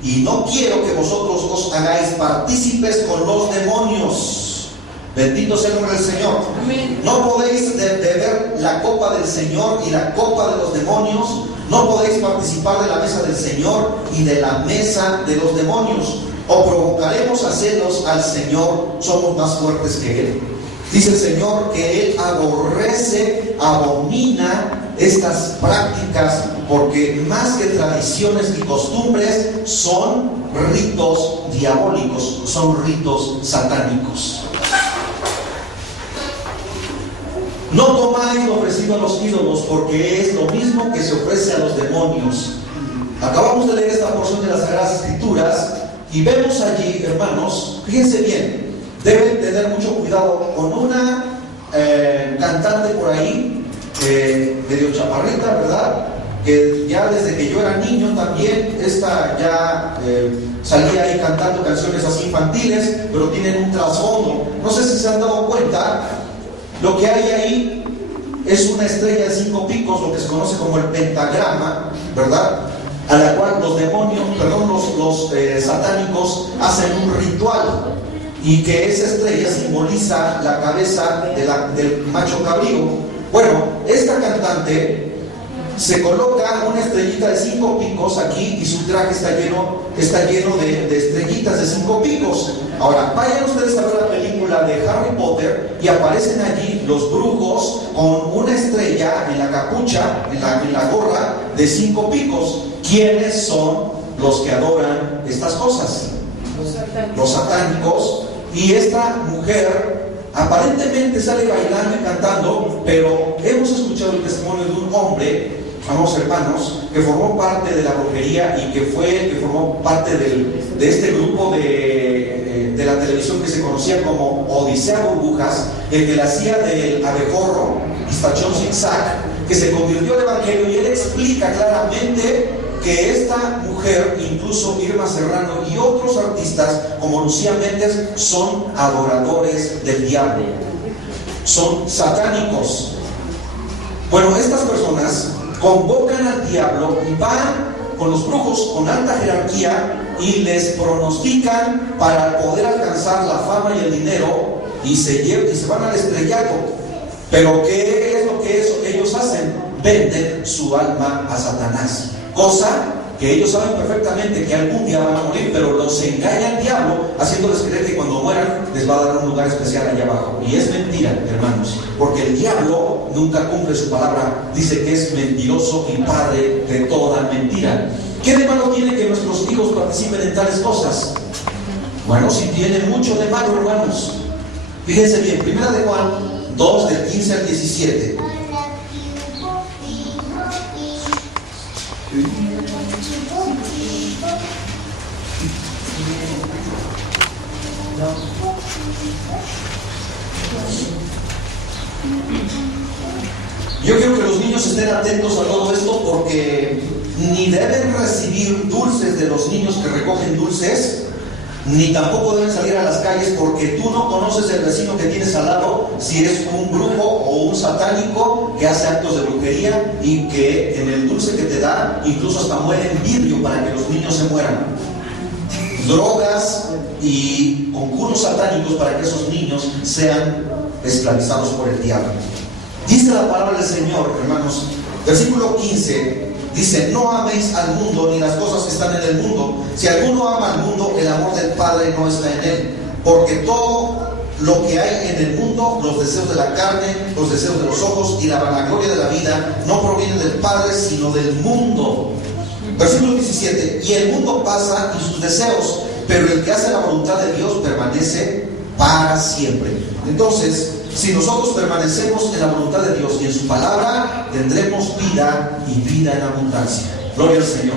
Y no quiero que vosotros os hagáis partícipes con los demonios. Bendito sea el nombre del Señor. Amén. No podéis beber la copa del Señor y la copa de los demonios. No podéis participar de la mesa del Señor y de la mesa de los demonios. O provocaremos a celos al Señor, somos más fuertes que Él. Dice el Señor que Él aborrece, abomina estas prácticas, porque más que tradiciones y costumbres, son ritos diabólicos, son ritos satánicos. No tomáis lo ofrecido a los ídolos, porque es lo mismo que se ofrece a los demonios. Acabamos de leer esta porción de las Sagradas Escrituras y vemos allí, hermanos, fíjense bien, deben tener mucho cuidado con una cantante por ahí medio chaparrita, ¿verdad? Que ya desde que yo era niño también, esta ya salía ahí cantando canciones así infantiles, pero tienen un trasfondo. No sé si se han dado cuenta, lo que hay ahí es una estrella de 5 picos, lo que se conoce como el pentagrama, ¿verdad? A la cual los demonios, los satánicos hacen un ritual, y que esa estrella simboliza la cabeza del macho cabrío. Bueno, esta cantante se coloca una estrellita de 5 picos aquí y su traje está lleno de estrellitas de 5 picos. Ahora, vayan ustedes a ver la película de Harry Potter y aparecen allí los brujos con una estrella en la capucha, en la gorra de 5 picos. ¿Quiénes son los que adoran estas cosas? Los satánicos. Y esta mujer aparentemente sale bailando y cantando, pero hemos escuchado el testimonio de un hombre, amados hermanos, que formó parte de la brujería y que formó parte de este grupo de la televisión que se conocía como Odisea Burbujas, el que la hacía del abejorro, Pistachón Zigzag, que se convirtió al evangelio, y él explica claramente que esta mujer, incluso Irma Serrano y otros artistas como Lucía Méndez, son adoradores del diablo, son satánicos. Bueno, estas personas convocan al diablo y van con los brujos con alta jerarquía y les pronostican para poder alcanzar la fama y el dinero, y se van al estrellato. Pero ¿qué es lo que ellos hacen? Venden su alma a Satanás, cosa que ellos saben perfectamente que algún día van a morir, pero los engaña el diablo haciéndoles creer que cuando mueran les va a dar un lugar especial allá abajo. Y es mentira, hermanos, porque el diablo nunca cumple su palabra. Dice que es mentiroso y padre de toda mentira. ¿Qué de malo tiene que nuestros hijos participen en tales cosas? Bueno, sí tiene mucho de malo, hermanos. Fíjense bien, 1 de Juan 2, del 15 al 17. Yo quiero que los niños estén atentos a todo esto, porque ni deben recibir dulces de los niños que recogen dulces, ni tampoco deben salir a las calles, porque tú no conoces el vecino que tienes al lado, si es un brujo o un satánico que hace actos de brujería y que en el dulce que te da incluso hasta muere en vidrio para que los niños se mueran. Drogas y conjuros satánicos para que esos niños sean esclavizados por el diablo. Dice la palabra del Señor, hermanos, versículo 15, dice: no améis al mundo ni las cosas que están en el mundo. Si alguno ama al mundo, el amor del Padre no está en él. Porque todo lo que hay en el mundo, los deseos de la carne, los deseos de los ojos y la vanagloria de la vida, no provienen del Padre, sino del mundo. Versículo 17: y el mundo pasa y sus deseos, pero el que hace la voluntad de Dios permanece para siempre. Entonces, si nosotros permanecemos en la voluntad de Dios y en su palabra, tendremos vida y vida en abundancia. Gloria al Señor.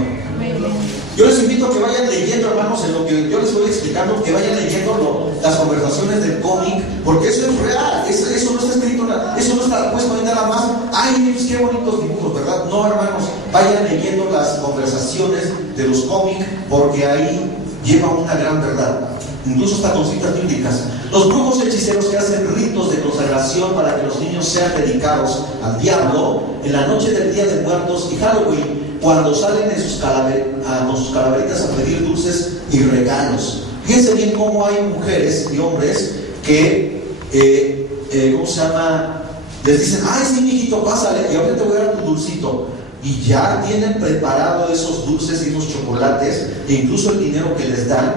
Yo les invito a que vayan leyendo, hermanos, en lo que yo les voy explicando, que vayan leyendo las conversaciones del cómic, porque eso es real, eso no está escrito, eso no está puesto ahí nada más. Ay, qué bonitos dibujos, ¿verdad? No, hermanos, vayan leyendo las conversaciones de los cómics, porque ahí lleva una gran verdad, incluso hasta con citas bíblicas. Los brujos hechiceros que hacen ritos de consagración para que los niños sean dedicados al diablo en la noche del Día de Muertos y Halloween, cuando salen con sus calaveritas a pedir dulces y regalos. Fíjense bien cómo hay mujeres y hombres que, les dicen: ay, sí, mijito, pásale, y ahorita te voy a dar tu dulcito. Y ya tienen preparado esos dulces y esos chocolates, e incluso el dinero que les dan,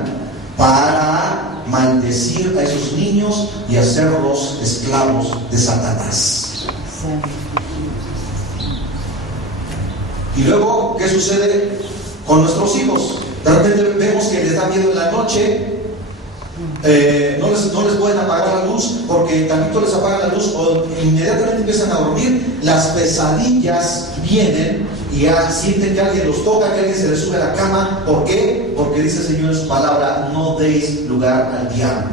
para maldecir a esos niños y hacerlos esclavos de Satanás. Y luego, ¿qué sucede con nuestros hijos? De repente vemos que les da miedo en la noche, no les pueden apagar la luz, porque tantito les apagan la luz o inmediatamente empiezan a dormir. Las pesadillas vienen y ya sienten que alguien los toca, que alguien se les sube a la cama. ¿Por qué? Porque dice el Señor en su palabra: no deis lugar al diablo.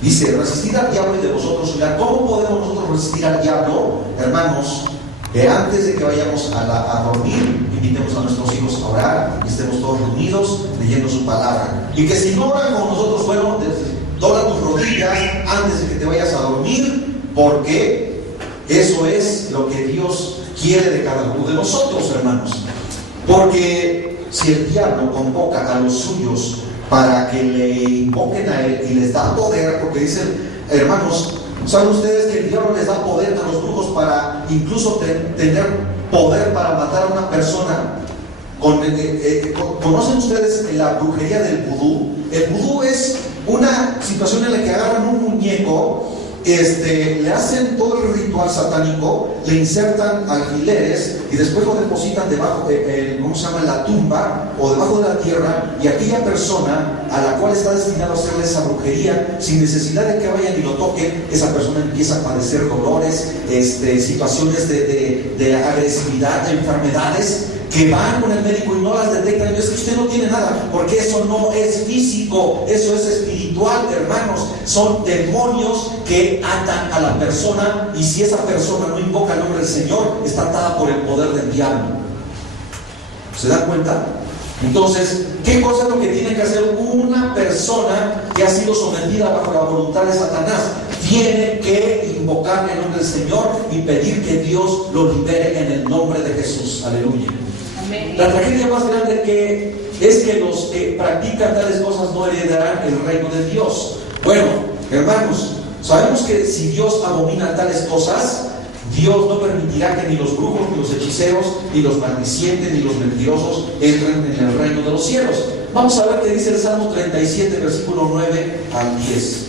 Dice: resistid al diablo y de vosotros huirá. ¿Cómo podemos nosotros resistir al diablo, hermanos? que antes de que vayamos a dormir, invitemos a nuestros hijos a orar y estemos todos reunidos leyendo su palabra. Y que si no oran con nosotros, bueno, dobla tus rodillas antes de que te vayas a dormir, porque eso es lo que Dios quiere de cada uno de nosotros, hermanos. Porque si el diablo convoca a los suyos para que le invoquen a él y les da poder, porque dicen, hermanos, ¿saben ustedes que el diablo les da poder a los brujos para incluso tener poder para matar a una persona? ¿Conocen ustedes la brujería del vudú? El vudú es una situación en la que agarran un muñeco, le hacen todo el ritual satánico, le insertan alfileres y después lo depositan debajo en la tumba o debajo de la tierra, y aquella persona a la cual está destinado a hacerle esa brujería, sin necesidad de que vayan y lo toquen, esa persona empieza a padecer dolores, situaciones de agresividad, de enfermedades, que van con el médico y no las detectan. Y es que usted no tiene nada, porque eso no es físico, eso es espiritual, hermanos. Son demonios que atan a la persona, y si esa persona no invoca el nombre del Señor, está atada por el poder del diablo. ¿Se dan cuenta? Entonces, ¿qué cosa es lo que tiene que hacer una persona que ha sido sometida bajo la voluntad de Satanás? Tiene que invocar el nombre del Señor y pedir que Dios lo libere en el nombre de Jesús. Aleluya. La tragedia más grande es que los que practican tales cosas no heredarán el reino de Dios. Bueno, hermanos, sabemos que si Dios abomina tales cosas, Dios no permitirá que ni los brujos, ni los hechiceros, ni los maldicientes, ni los mentirosos entren en el reino de los cielos. Vamos a ver qué dice el Salmo 37, versículo 9 al 10.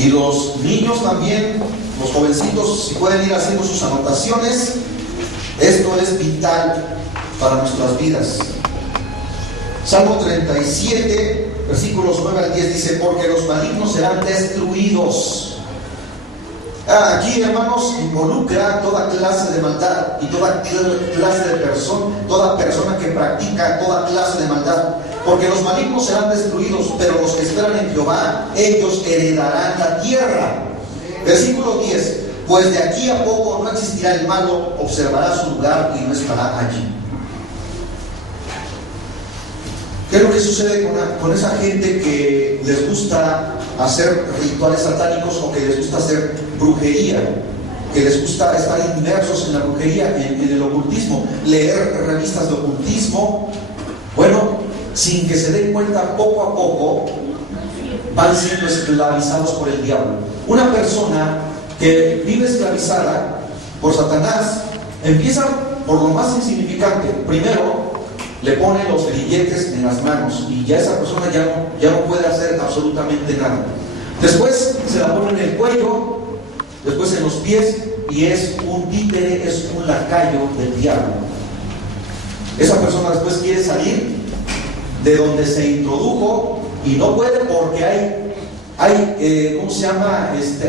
Y los niños también, los jovencitos, si pueden ir haciendo sus anotaciones, esto es vital para nuestras vidas. Salmo 37, versículos 9 al 10 dice: porque los malignos serán destruidos. Aquí, hermanos, involucra toda clase de maldad y toda clase de persona, toda persona que practica toda clase de maldad. Porque los malignos serán destruidos, pero los que esperan en Jehová, ellos heredarán la tierra. Versículo 10: pues de aquí a poco no existirá el malo, observará su lugar y no estará allí. ¿Qué es lo que sucede con esa gente que les gusta hacer rituales satánicos o que les gusta hacer brujería? Que les gusta estar inmersos en la brujería, en el ocultismo, leer revistas de ocultismo. Bueno, sin que se den cuenta, poco a poco van siendo esclavizados por el diablo. Una persona que vive esclavizada por Satanás empieza por lo más insignificante. Primero, le pone los grilletes en las manos y ya esa persona ya no puede hacer absolutamente nada. Después se la pone en el cuello, después en los pies, y es un títere, es un lacayo del diablo. Esa persona después quiere salir de donde se introdujo y no puede, porque hay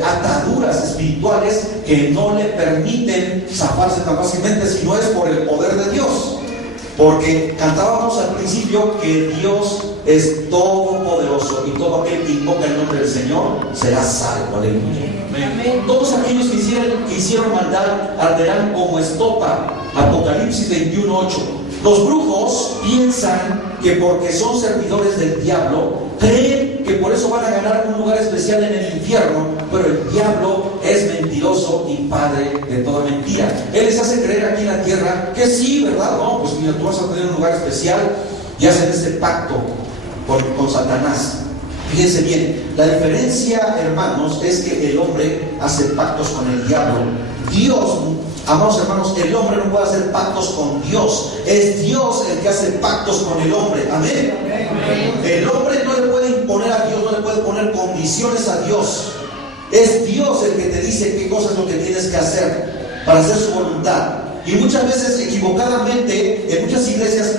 ataduras espirituales que no le permiten zafarse tan fácilmente, si no es por el poder de Dios. Porque cantábamos al principio que Dios es todopoderoso y todo aquel que invoca el nombre del Señor será salvo. Aleluya. Amén. Todos aquellos que hicieron maldad arderán como estopa. Apocalipsis 21:8. Los brujos piensan que porque son servidores del diablo, creen que por eso van a ganar un lugar especial en el infierno, pero el diablo es mentiroso y padre de toda mentira. Él les hace creer aquí en la tierra que sí, ¿verdad? No, pues mira, tú vas a tener un lugar especial, y hacen este pacto con Satanás. Fíjense bien, la diferencia, hermanos, es que el hombre hace pactos con el diablo. Dios, amados hermanos, el hombre no puede hacer pactos con Dios. Es Dios el que hace pactos con el hombre. Amén. El hombre no le puede imponer a Dios, no le puede poner condiciones a Dios. Es Dios el que te dice qué cosa es lo que tienes que hacer para hacer su voluntad. Y muchas veces equivocadamente en muchas iglesias se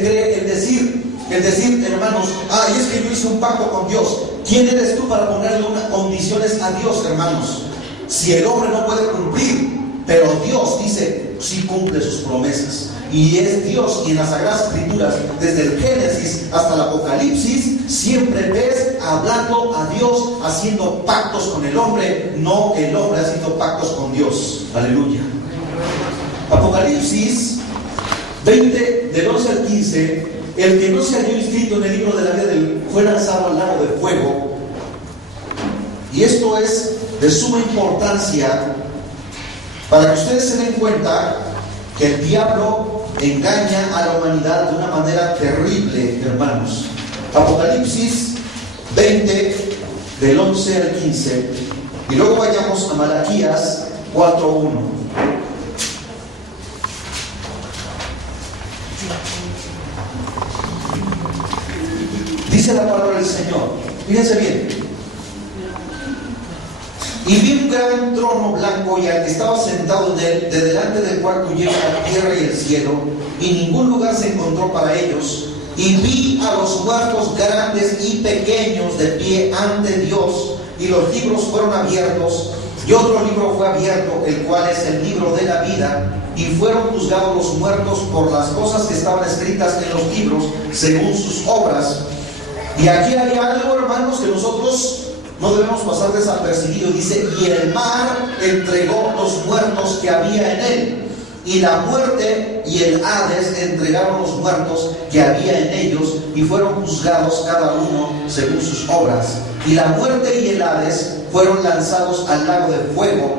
cree el decir, hermanos, es que yo hice un pacto con Dios. ¿Quién eres tú para ponerle unas condiciones a Dios, hermanos? Si el hombre no puede cumplir, pero Dios dice, sí cumple sus promesas. y es Dios. Y en las Sagradas Escrituras, desde el Génesis hasta el Apocalipsis, siempre ves hablando a Dios, haciendo pactos con el hombre, no el hombre haciendo pactos con Dios. Aleluya. Apocalipsis 20, del 11 al 15, el que no se halló inscrito en el libro de la vida fue lanzado al lago de fuego. Y esto es de suma importancia para que ustedes se den cuenta que el diablo engaña a la humanidad de una manera terrible, hermanos. Apocalipsis 20, del 11 al 15. Y luego vayamos a Malaquías 4:1. Dice la palabra del Señor. Fíjense bien. Y vi un gran trono blanco y al que estaba sentado en él, de delante del cual huyeron la tierra y el cielo, y ningún lugar se encontró para ellos. Y vi a los muertos grandes y pequeños de pie ante Dios, y los libros fueron abiertos, y otro libro fue abierto, el cual es el libro de la vida, y fueron juzgados los muertos por las cosas que estaban escritas en los libros, según sus obras. Y aquí hay algo, hermanos, que nosotros no debemos pasar desapercibido. Dice: y el mar entregó los muertos que había en él, y la muerte y el Hades entregaron los muertos que había en ellos, y fueron juzgados cada uno según sus obras. Y la muerte y el Hades fueron lanzados al lago de fuego.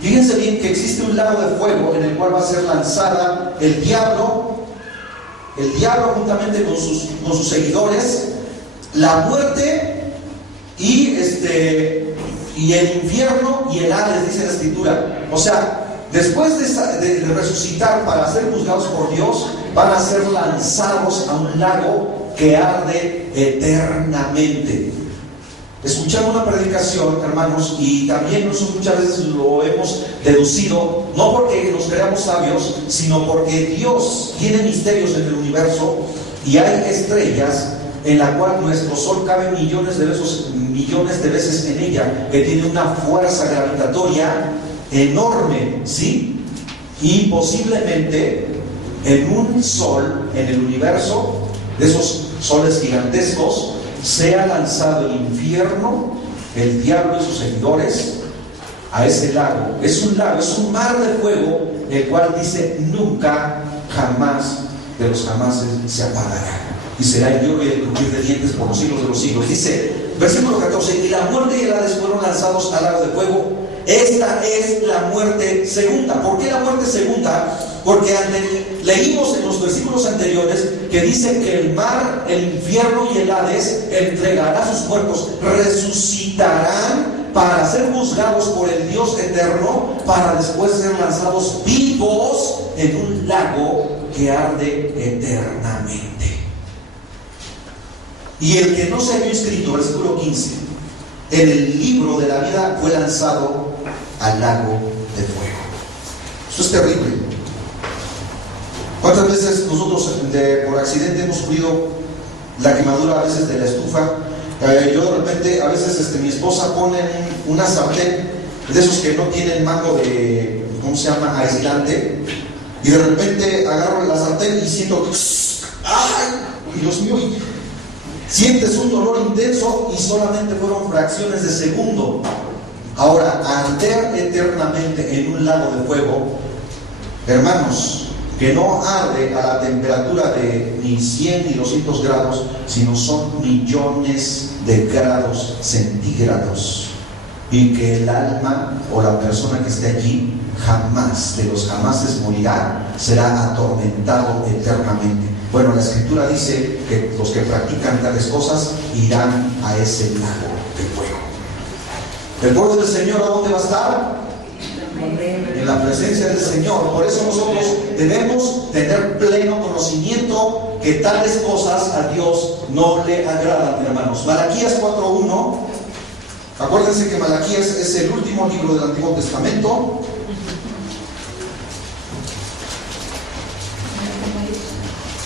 Fíjense bien que existe un lago de fuego en el cual va a ser lanzada el diablo juntamente con sus seguidores, la muerte y el infierno y el Hades, dice la Escritura. O sea, después de resucitar para ser juzgados por Dios, van a ser lanzados a un lago que arde eternamente. Escuchamos una predicación, hermanos, y también nosotros muchas veces lo hemos deducido, no porque nos creamos sabios, sino porque Dios tiene misterios en el universo, y hay estrellas en la cual nuestro sol cabe millones de veces en ella, que tiene una fuerza gravitatoria enorme, ¿sí? Y posiblemente en un sol en el universo, de esos soles gigantescos, sea lanzado el infierno, el diablo y sus seguidores a ese lago. Es un lago, es un mar de fuego, el cual dice: nunca, jamás de los jamases se apagará, y será el lloro y el crujir de dientes por los siglos de los siglos. Dice, versículo 14: y la muerte y el Hades fueron lanzados al lago de fuego. Esta es la muerte segunda. ¿Por qué la muerte segunda? Porque leímos en los versículos anteriores que dice que el mar, el infierno y el Hades entregará a sus muertos, resucitarán para ser juzgados por el Dios eterno, para después ser lanzados vivos en un lago que arde eternamente. Y el que no se había inscrito, versículo 15, en el libro de la vida, fue lanzado al lago de fuego. Esto es terrible. ¿Cuántas veces nosotros por accidente hemos sufrido la quemadura a veces de la estufa? Yo de repente, a veces mi esposa pone una sartén de esos que no tienen mango de, ¿cómo se llama?, aislante, y de repente agarro la sartén y siento, ¡ay, Dios mío! Sientes un dolor intenso y solamente fueron fracciones de segundo. Ahora, arder eternamente en un lago de fuego, hermanos, que no arde a la temperatura de ni 100 ni 200 grados, sino son millones de grados centígrados, y que el alma o la persona que esté allí jamás de los jamases morirá, será atormentado eternamente. Bueno, la Escritura dice que los que practican tales cosas irán a ese lago de fuego. ¿El pueblo del Señor a dónde va a estar? En la presencia del Señor. Por eso nosotros debemos tener pleno conocimiento que tales cosas a Dios no le agradan, hermanos. Malaquías 4:1. Acuérdense que Malaquías es el último libro del Antiguo Testamento.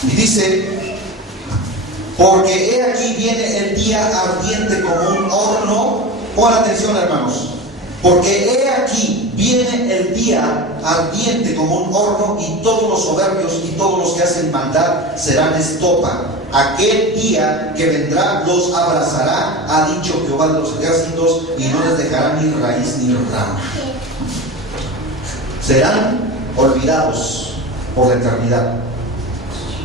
Y dice: porque he aquí viene el día ardiente como un horno. Pongan atención, hermanos. Porque he aquí viene el día ardiente como un horno, y todos los soberbios y todos los que hacen maldad serán estopa. Aquel día que vendrá los abrazará, ha dicho Jehová de los ejércitos, y no les dejará ni raíz ni rama. Serán olvidados por la eternidad.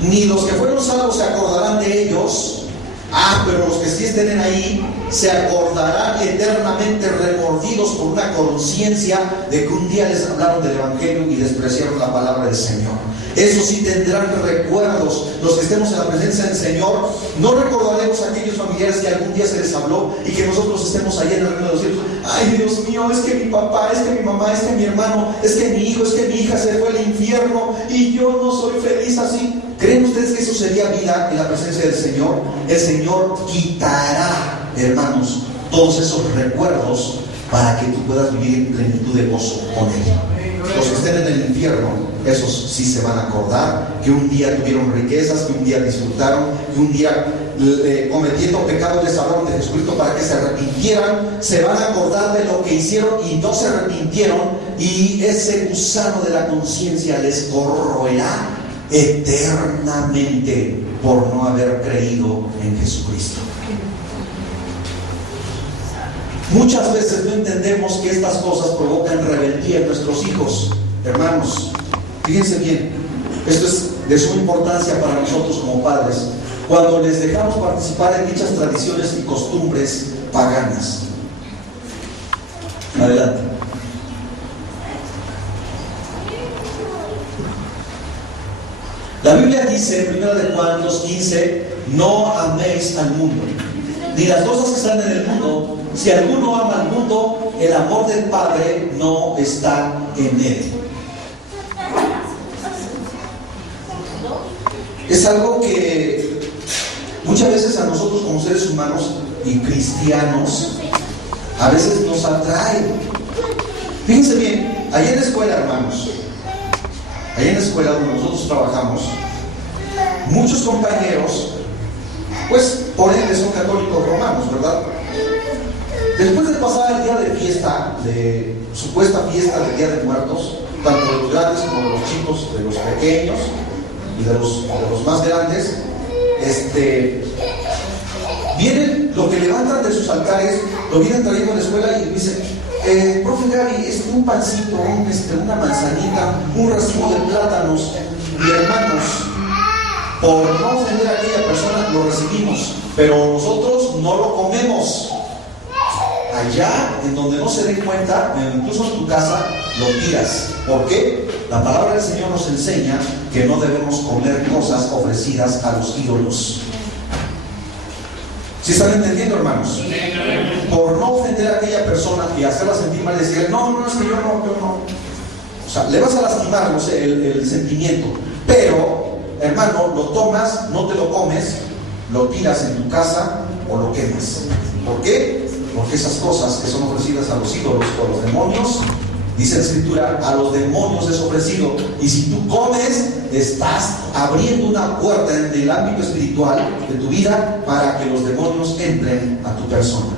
Ni los que fueron salvos se acordarán de ellos. Pero los que sí estén ahí se acordarán eternamente, remordidos por una conciencia de que un día les hablaron del Evangelio y despreciaron la palabra del Señor. Eso sí tendrán recuerdos. Los que estemos en la presencia del Señor, no recordaremos a aquellos familiares que algún día se les habló y que nosotros estemos allá en el reino de los cielos. Ay, Dios mío, es que mi papá, es que mi mamá, es que mi hermano, es que mi hijo, es que mi hija se fue al infierno y yo no soy feliz así. ¿Creen ustedes que eso sería vida en la presencia del Señor? El Señor quitará, hermanos, todos esos recuerdos para que tú puedas vivir en plenitud de gozo con Él. Los que estén en el infierno, esos sí se van a acordar que un día tuvieron riquezas, que un día disfrutaron, que un día cometiendo pecados les hablaron de Jesucristo para que se arrepintieran. Se van a acordar de lo que hicieron y no se arrepintieron, y ese gusano de la conciencia les corroerá eternamente por no haber creído en Jesucristo. Muchas veces no entendemos que estas cosas provocan rebeldía en nuestros hijos. Hermanos, fíjense bien, esto es de suma importancia para nosotros como padres, cuando les dejamos participar en dichas tradiciones y costumbres paganas. Adelante. La Biblia dice en 1 Juan 2:15: no améis al mundo, ni las cosas que están en el mundo. Si alguno ama al mundo, el amor del Padre no está en él. Es algo que muchas veces a nosotros como seres humanos y cristianos a veces nos atrae. Fíjense bien, allá en la escuela, hermanos, allá en la escuela donde nosotros trabajamos, muchos compañeros, pues por ende son católicos romanos, ¿verdad? Después de pasar el día de fiesta, de supuesta fiesta del Día de Muertos, tanto de los grandes como de los chicos, de los pequeños y de los más grandes, vienen, lo que levantan de sus altares, lo vienen trayendo a la escuela y dicen: profe Gaby, un pancito, una manzanita, un racimo de plátanos. Y hermanos, por no ofender a aquella persona, lo recibimos, pero nosotros no lo comemos. Allá, en donde no se den cuenta, incluso en tu casa, lo tiras. ¿Por qué? La palabra del Señor nos enseña que no debemos comer cosas ofrecidas a los ídolos. ¿Sí están entendiendo, hermanos? Por no ofender a aquella persona y hacerla sentir mal, decir: no, es que yo no. O sea, le vas a lastimar, no sé, el sentimiento. Pero, hermano, lo tomas, no te lo comes, lo tiras en tu casa o lo quemas. ¿Por qué? Porque esas cosas que son ofrecidas a los ídolos o a los demonios, dice la Escritura, a los demonios es ofrecido. Y si tú comes, estás abriendo una puerta en el ámbito espiritual de tu vida para que los demonios entren a tu persona.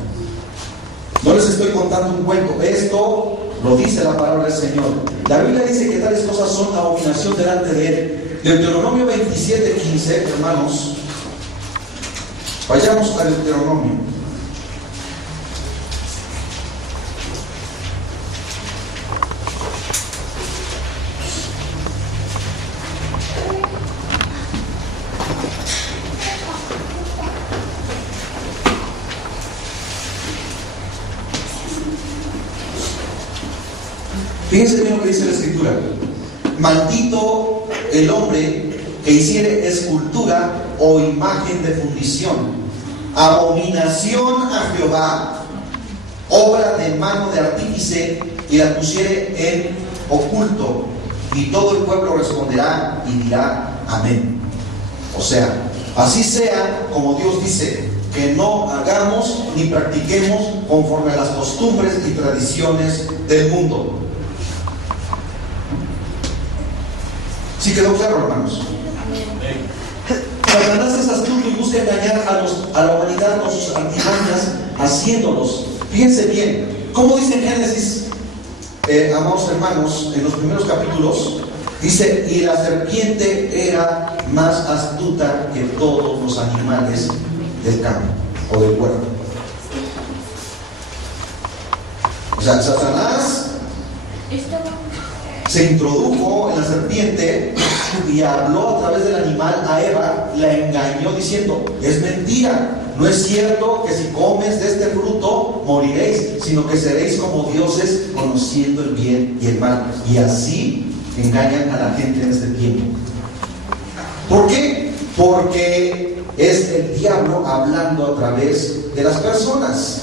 No les estoy contando un cuento, esto lo dice la palabra del Señor. La Biblia dice que tales cosas son abominación delante de Él. Deuteronomio 27:15, hermanos, vayamos a Deuteronomio. Fíjense bien lo que dice la Escritura: maldito el hombre que hiciere escultura o imagen de fundición, abominación a Jehová, obra de mano de artífice, y la pusiere en oculto, y todo el pueblo responderá y dirá amén. O sea, así sea como Dios dice, que no hagamos ni practiquemos conforme a las costumbres y tradiciones del mundo. ¿Sí quedó claro, hermanos? Satanás es astuto y busca engañar a la humanidad con sus artimañas, haciéndolos. Fíjense bien, ¿cómo dice en Génesis amados hermanos, en los primeros capítulos, dice, y la serpiente era más astuta que todos los animales del campo o del huerto. O sea, Satanás se introdujo en la serpiente y habló a través del animal a Eva, la engañó diciendo, es mentira, no es cierto que si comes de este fruto moriréis, sino que seréis como dioses conociendo el bien y el mal. Y así engañan a la gente en este tiempo. ¿Por qué? Porque es el diablo hablando a través de las personas.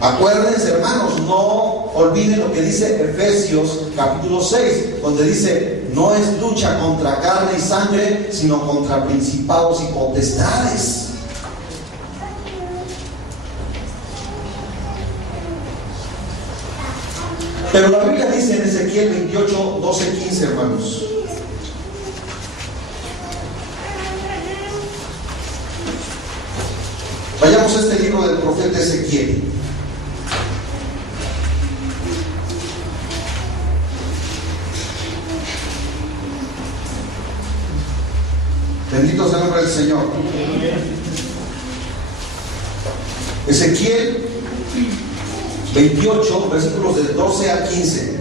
Acuérdense, hermanos, no olviden lo que dice Efesios capítulo 6, donde dice, no es lucha contra carne y sangre, sino contra principados y potestades. Pero la Biblia dice en Ezequiel 28, 12, 15, hermanos. Vayamos a este libro del profeta Ezequiel. Bendito sea el nombre del Señor. Ezequiel 28, versículos del 12 al 15.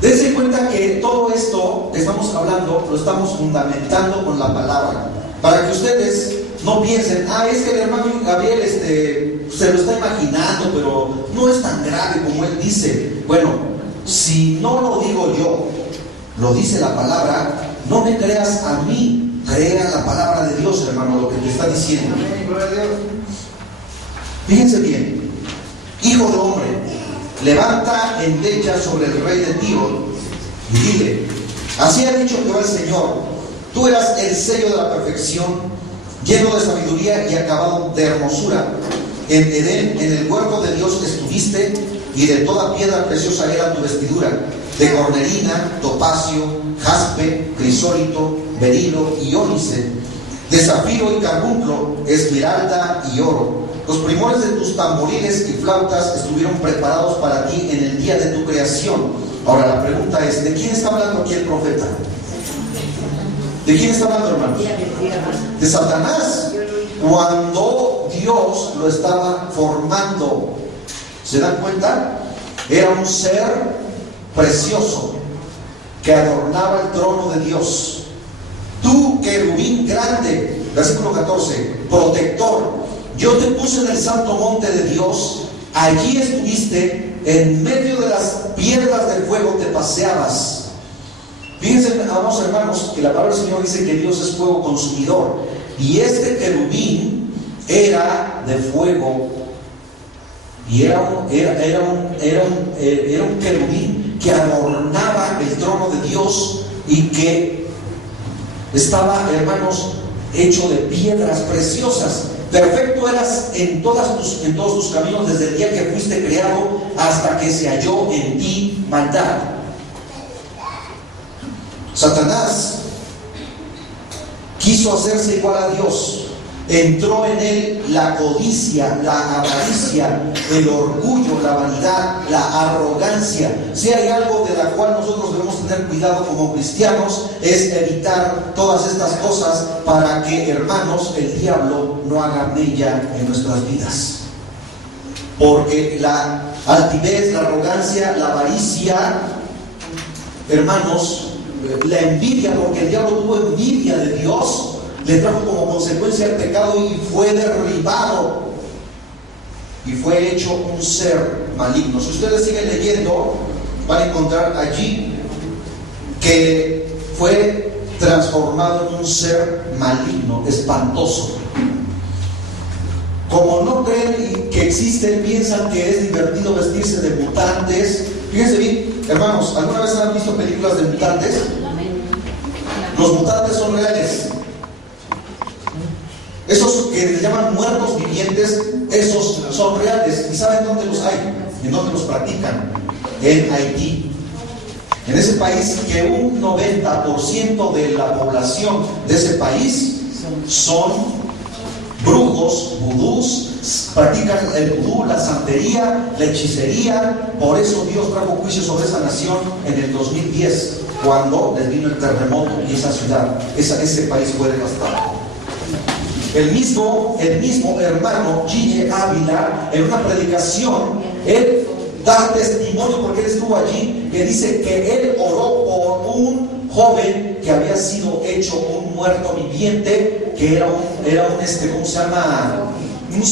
Dense cuenta que todo esto que estamos hablando lo estamos fundamentando con la palabra, para que ustedes no piensen, es que el hermano Gabriel se lo está imaginando, pero no es tan grave como él dice. Bueno, si no lo digo yo, lo dice la palabra, no me creas a mí, crea la palabra de Dios, hermano, lo que te está diciendo. Fíjense bien. Hijo de hombre, levanta endecha sobre el rey de Tiro y dile, así ha dicho Jehová el Señor, tú eras el sello de la perfección, lleno de sabiduría y acabado de hermosura. En Edén, en el huerto de Dios estuviste, y de toda piedra preciosa era tu vestidura, de cornelina, topacio, jaspe, crisólito, berilo y ónice, de zafiro y carbunclo, esmeralda y oro. Los primores de tus tamboriles y flautas estuvieron preparados para ti en el día de tu creación. Ahora la pregunta es, ¿de quién está hablando aquí el profeta? ¿De quién está hablando, hermanos? De Satanás. Cuando Dios lo estaba formando, ¿se dan cuenta? Era un ser precioso que adornaba el trono de Dios. Tú, querubín grande, versículo 14, protector, yo te puse en el santo monte de Dios, allí estuviste, en medio de las piedras del fuego te paseabas. Fíjense, amados hermanos, que la palabra del Señor dice que Dios es fuego consumidor, y este querubín era de fuego, y era un querubín que adornaba el trono de Dios y que estaba, hermanos, hecho de piedras preciosas. Perfecto eras en todos tus caminos desde el día que fuiste creado hasta que se halló en ti maldad. Satanás quiso hacerse igual a Dios. Entró en él la codicia, la avaricia, el orgullo, la vanidad, la arrogancia. Si hay algo de la cual nosotros debemos tener cuidado como cristianos, es evitar todas estas cosas para que, hermanos, el diablo no haga mella en nuestras vidas. Porque la altivez, la arrogancia, la avaricia, hermanos, la envidia, porque el diablo tuvo envidia de Dios, le trajo como consecuencia el pecado y fue derribado y fue hecho un ser maligno. Si ustedes siguen leyendo, van a encontrar allí que fue transformado en un ser maligno, espantoso. Como no creen que existen, piensan que es divertido vestirse de mutantes. Fíjense bien, hermanos, ¿alguna vez han visto películas de mutantes? Los mutantes son reales. Esos que les llaman muertos vivientes, esos son reales. ¿Y saben dónde los hay? ¿En dónde los practican? En Haití. En ese país que un 90% de la población de ese país son brujos, vudús, practican el vudú, la santería, la hechicería. Por eso Dios trajo juicio sobre esa nación en el 2010, cuando les vino el terremoto y esa ciudad, ese país fue devastado. El mismo hermano Gille Ávila, en una predicación, él da testimonio, porque él estuvo allí, que dice que él oró por un joven que había sido hecho un muerto viviente, que era ¿cómo se llama? Un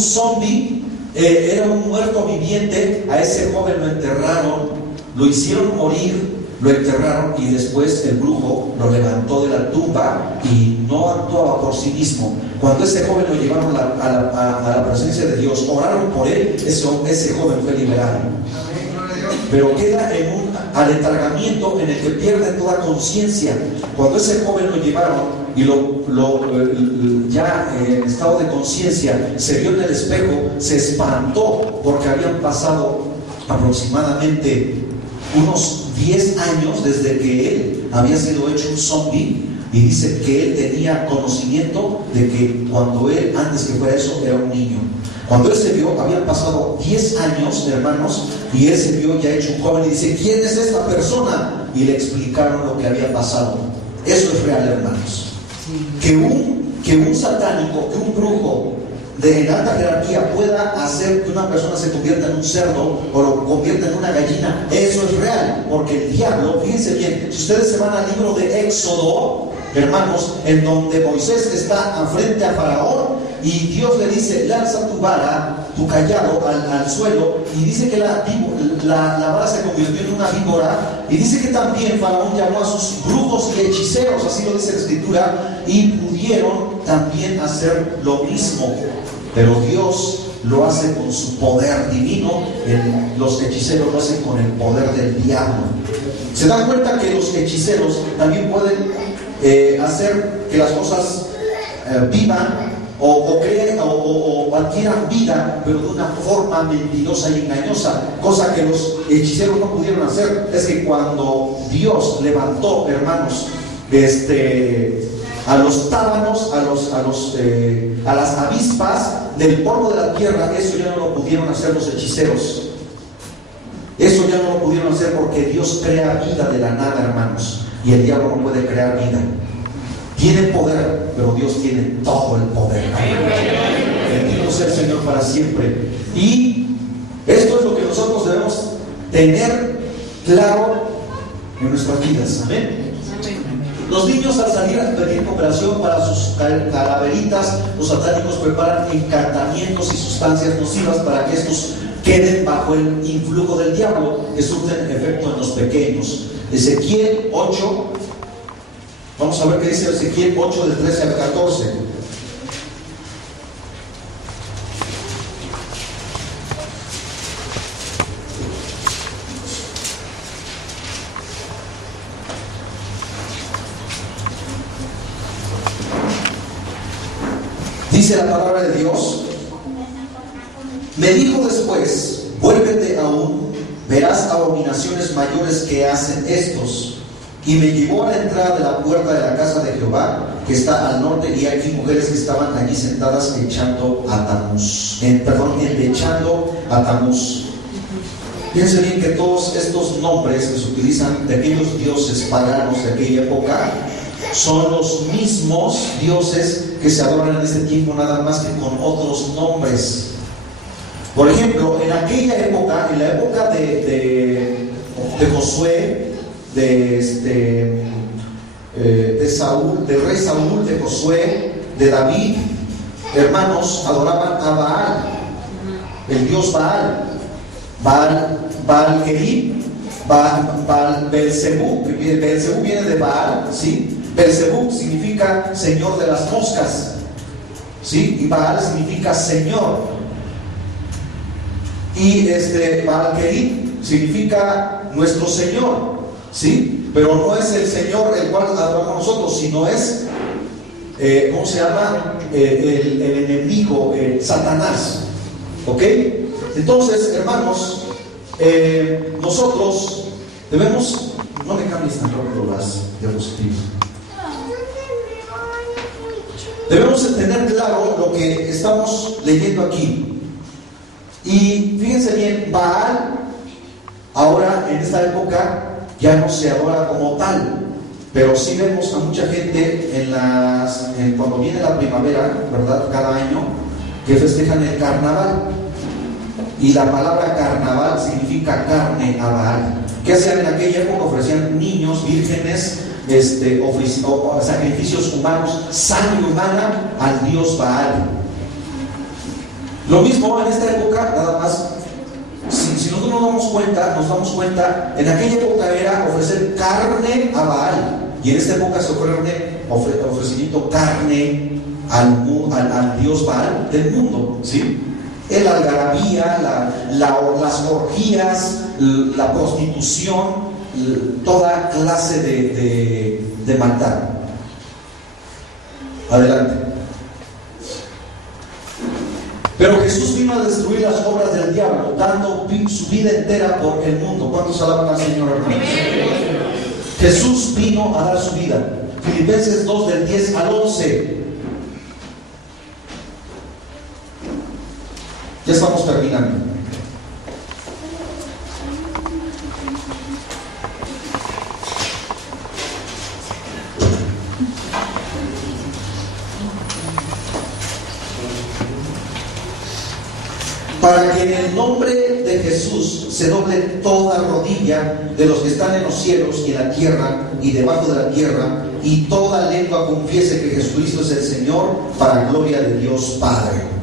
zombie, era un muerto viviente. A ese joven lo enterraron, lo hicieron morir, lo enterraron, y después el brujo lo levantó de la tumba y no actuaba por sí mismo. Cuando ese joven lo llevaron a la presencia de Dios, oraron por él, ese joven fue liberado. Pero queda en un aletargamiento en el que pierde toda conciencia. Cuando ese joven lo llevaron y ya en estado de conciencia, se vio en el espejo, se espantó porque habían pasado aproximadamente unos 10 años desde que él había sido hecho un zombie, y dice que él tenía conocimiento de que cuando él, antes que fuera eso, era un niño. Cuando él se vio, habían pasado 10 años, hermanos, y él se vio ya hecho un joven, y dice: ¿quién es esta persona? Y le explicaron lo que había pasado. Eso es real, hermanos. Que un satánico, que un brujo en alta jerarquía pueda hacer que una persona se convierta en un cerdo o lo convierta en una gallina, eso es real, porque el diablo, fíjense bien, si ustedes se van al libro de Éxodo, hermanos, en donde Moisés está frente a Faraón y Dios le dice: lanza tu vara, tu callado al suelo, y dice que la vara se convirtió en una víbora, y dice que también Faraón llamó a sus brujos y hechiceros, así lo dice la Escritura, y pudieron también hacer lo mismo. Pero Dios lo hace con su poder divino, los hechiceros lo hacen con el poder del diablo. ¿Se dan cuenta que los hechiceros también pueden hacer que las cosas vivan o creen o adquieran vida, pero de una forma mentirosa y engañosa? Cosa que los hechiceros no pudieron hacer. Es que cuando Dios levantó, hermanos, a los tábanos, a las avispas del polvo de la tierra, eso ya no lo pudieron hacer los hechiceros. Eso ya no lo pudieron hacer, porque Dios crea vida de la nada, hermanos, y el diablo no puede crear vida. Tiene poder, pero Dios tiene todo el poder. Bendito sea el Señor para siempre. Y esto es lo que nosotros debemos tener claro en nuestras vidas. Amén. Los niños, al salir a pedir cooperación para sus calaveritas, los satánicos preparan encantamientos y sustancias nocivas para que estos queden bajo el influjo del diablo, que surten efecto en los pequeños. Ezequiel 8, vamos a ver qué dice Ezequiel 8 del 13 al 14. Dice la palabra de Dios: me dijo después: vuélvete aún, verás abominaciones mayores que hacen estos. Y me llevó a la entrada de la puerta de la casa de Jehová, que está al norte, y aquí mujeres que estaban allí sentadas endechando a Tamuz. Fíjense bien que todos estos nombres que se utilizan de aquellos dioses paganos de aquella época son los mismos dioses que se adoran en este tiempo, nada más que con otros nombres. Por ejemplo, en aquella época, en la época de Josué, de Saúl, del rey Saúl, de Josué, de David, hermanos, adoraban a Baal, el dios Baal, Baal-Elí, Beelzebú, Beelzebú viene de Baal, ¿sí? Beelzebú significa señor de las moscas, ¿sí? Y Baal significa señor. Y Baal-Elí significa nuestro señor, ¿sí? Pero no es el señor el cual adoramos nosotros, sino es ¿cómo se llama? El enemigo, Satanás. ¿Ok? Entonces, hermanos, nosotros debemos, no me cambies tan rápido las diapositivas. Debemos tener claro lo que estamos leyendo aquí. Y fíjense bien, Baal, ahora en esta época ya no se adora como tal, pero sí vemos a mucha gente cuando viene la primavera, ¿verdad? Cada año, que festejan el carnaval. Y la palabra carnaval significa carne a Baal. ¿Qué hacían en aquella época? Ofrecían niños, vírgenes, sacrificios humanos, sangre humana al dios Baal. Lo mismo en esta época, nada más. Si nosotros nos damos cuenta, en aquella época era ofrecer carne a Baal, y en esta época se ofrecimiento carne al dios Baal del mundo, ¿sí? La algarabía, las orgías, la prostitución, toda clase de maldad. Adelante. Pero Jesús vino a destruir las obras del diablo, dando su vida entera por el mundo. ¿Cuántos alaban al Señor, hermanos? Jesús vino a dar su vida. Filipenses 2, del 10 al 11. Ya estamos terminando. Para que en el nombre de Jesús se doble toda rodilla de los que están en los cielos y en la tierra y debajo de la tierra, y toda lengua confiese que Jesucristo es el Señor, para gloria de Dios Padre.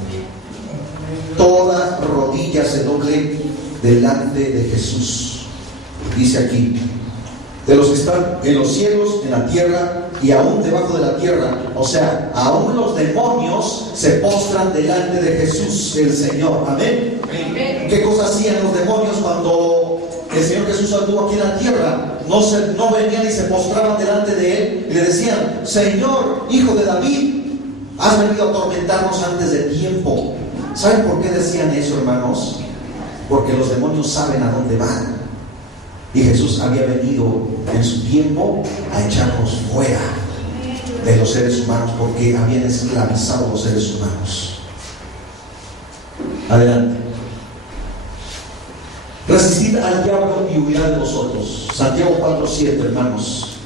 Toda rodilla se doble delante de Jesús. Dice aquí, de los que están en los cielos, en la tierra y aún debajo de la tierra. O sea, aún los demonios se postran delante de Jesús, el Señor. Amén. ¿Qué cosas hacían los demonios cuando el Señor Jesús anduvo aquí en la tierra? No venían y se postraban delante de Él y le decían: Señor, Hijo de David, has venido a atormentarnos antes de tiempo. ¿Saben por qué decían eso, hermanos? Porque los demonios saben a dónde van. Y Jesús había venido en su tiempo a echarnos fuera de los seres humanos, porque habían esclavizado a los seres humanos. Adelante. Resistid al diablo y huirá de vosotros. Santiago 4:7, hermanos.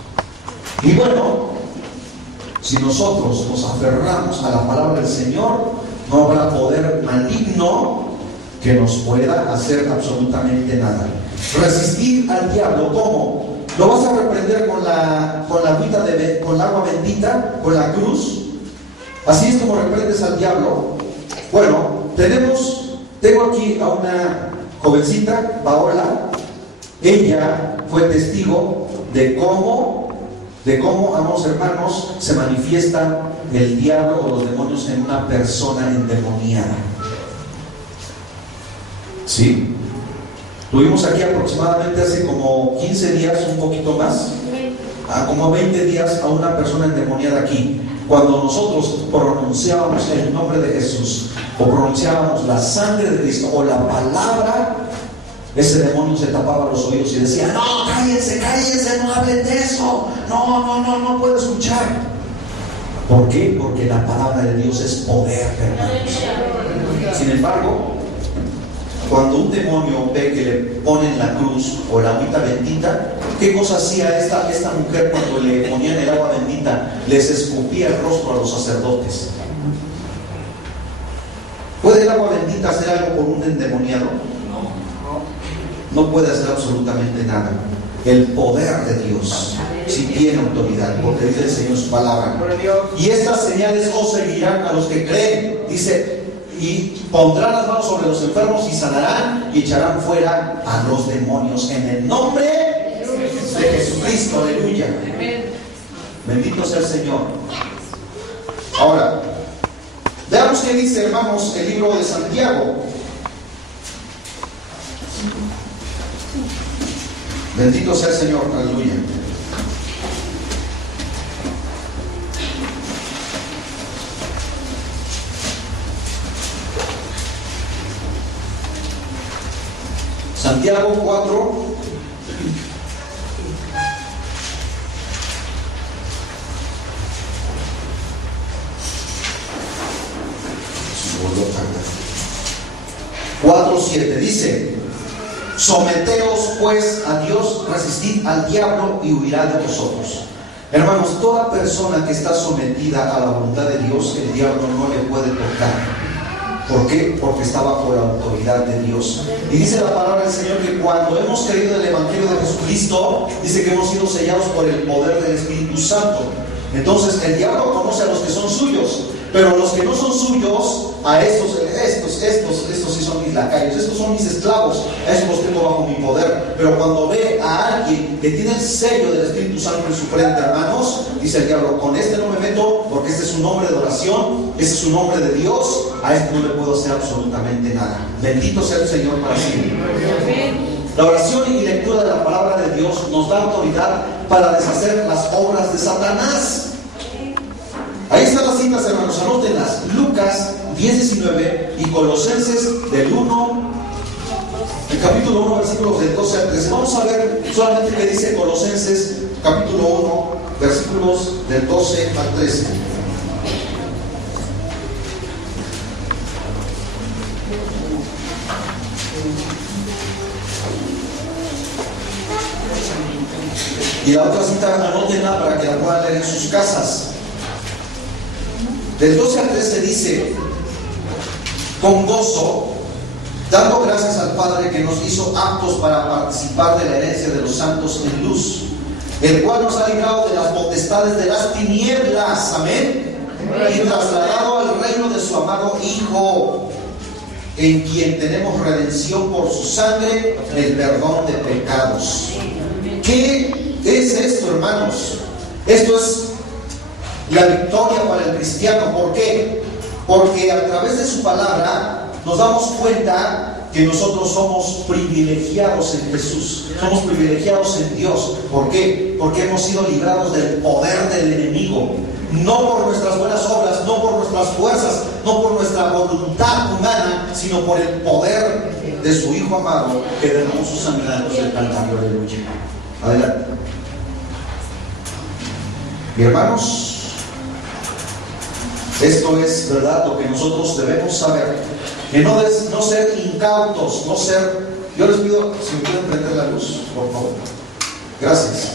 Y bueno, si nosotros nos aferramos a la palabra del Señor, no habrá poder maligno que nos pueda hacer absolutamente nada. Resistir al diablo, ¿cómo? ¿Lo vas a reprender con la agua bendita, con la cruz? Así es como reprendes al diablo. Bueno, tengo aquí a una jovencita, Paola. Ella fue testigo de cómo, amados hermanos, se manifiesta el diablo o los demonios en una persona endemoniada. ¿Sí? Tuvimos aquí aproximadamente hace como 15 días, un poquito más, como 20 días, a una persona endemoniada aquí. Cuando nosotros pronunciábamos el nombre de Jesús, o pronunciábamos la sangre de Cristo, o la palabra, ese demonio se tapaba los oídos y decía: no, cállense, no hablen de eso, no puedo escuchar. ¿Por qué? Porque la palabra de Dios es poder, hermanos. Sin embargo, cuando un demonio ve que le ponen la cruz o la agüita bendita, ¿qué cosa hacía esta mujer cuando le ponían el agua bendita? Les escupía el rostro a los sacerdotes. ¿Puede el agua bendita hacer algo por un endemoniado? No puede hacer absolutamente nada. El poder de Dios sí tiene autoridad, porque dice el Señor su palabra. Y estas señales os seguirán a los que creen. Dice: y pondrán las manos sobre los enfermos y sanarán, y echarán fuera a los demonios en el nombre de Jesucristo. Aleluya. Bendito sea el Señor. Ahora, veamos qué dice, hermanos, el libro de Santiago. Bendito sea el Señor. Aleluya. Santiago 4, volvió a cargar. 4:7 dice: someteos pues a Dios, resistid al diablo y huirá de vosotros. Hermanos, toda persona que está sometida a la voluntad de Dios, el diablo no le puede tocar. ¿Por qué? Porque está bajo la autoridad de Dios. Y dice la palabra del Señor que cuando hemos creído en el Evangelio de Jesucristo, dice que hemos sido sellados por el poder del Espíritu Santo. Entonces el diablo conoce a los que son suyos, pero a los que no son suyos, a estos sí son mis lacayos, estos son mis esclavos, a estos los tengo bajo mi poder. Pero cuando ve a alguien que tiene el sello del Espíritu Santo en su frente, hermanos, dice el diablo: con este no me meto, porque este es un nombre de oración, este es un nombre de Dios, a este no le puedo hacer absolutamente nada. Bendito sea el Señor para siempre. La oración y lectura de la palabra de Dios nos da autoridad para deshacer las obras de Satanás. Ahí están las citas, hermanos, anótenlas: Lucas 10:19 y Colosenses del 1, el capítulo 1, versículos del 12 al 13. Vamos a ver solamente qué dice Colosenses capítulo 1, versículos del 12 al 13. Y la otra cita anótenla para que la puedan leer en sus casas. Del 12 al 13 dice: con gozo, dando gracias al Padre que nos hizo aptos para participar de la herencia de los santos en luz, el cual nos ha librado de las potestades de las tinieblas, amén, y trasladado al reino de su amado Hijo, en quien tenemos redención por su sangre, el perdón de pecados. ¿Qué es esto, hermanos? Esto es la victoria para el cristiano. ¿Por qué? Porque a través de su palabra nos damos cuenta que nosotros somos privilegiados en Jesús, somos privilegiados en Dios. ¿Por qué? Porque hemos sido librados del poder del enemigo, no por nuestras buenas obras, no por nuestras fuerzas, no por nuestra voluntad humana, sino por el poder de su Hijo amado que derramó su sangre en el Calvario. Aleluya. Adelante. Y hermanos, esto es verdad lo que nosotros debemos saber, que no ser incautos, no ser... Yo les pido, si me pueden prender la luz, por favor. Gracias.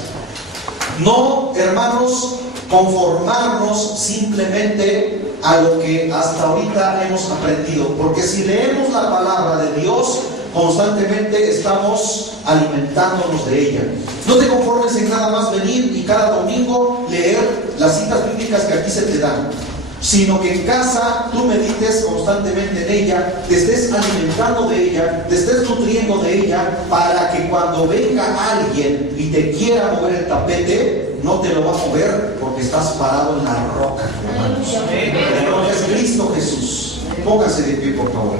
No, hermanos, conformarnos simplemente a lo que hasta ahorita hemos aprendido, porque si leemos la palabra de Dios, constantemente estamos alimentándonos de ella. No te conformes en nada más venir y cada domingo leer las citas bíblicas que aquí se te dan, sino que en casa tú medites constantemente en ella, te estés alimentando de ella, te estés nutriendo de ella, para que cuando venga alguien y te quiera mover el tapete, no te lo va a mover, porque estás parado en la roca, hermanos. En lo que es Cristo Jesús. Póngase de pie, por favor.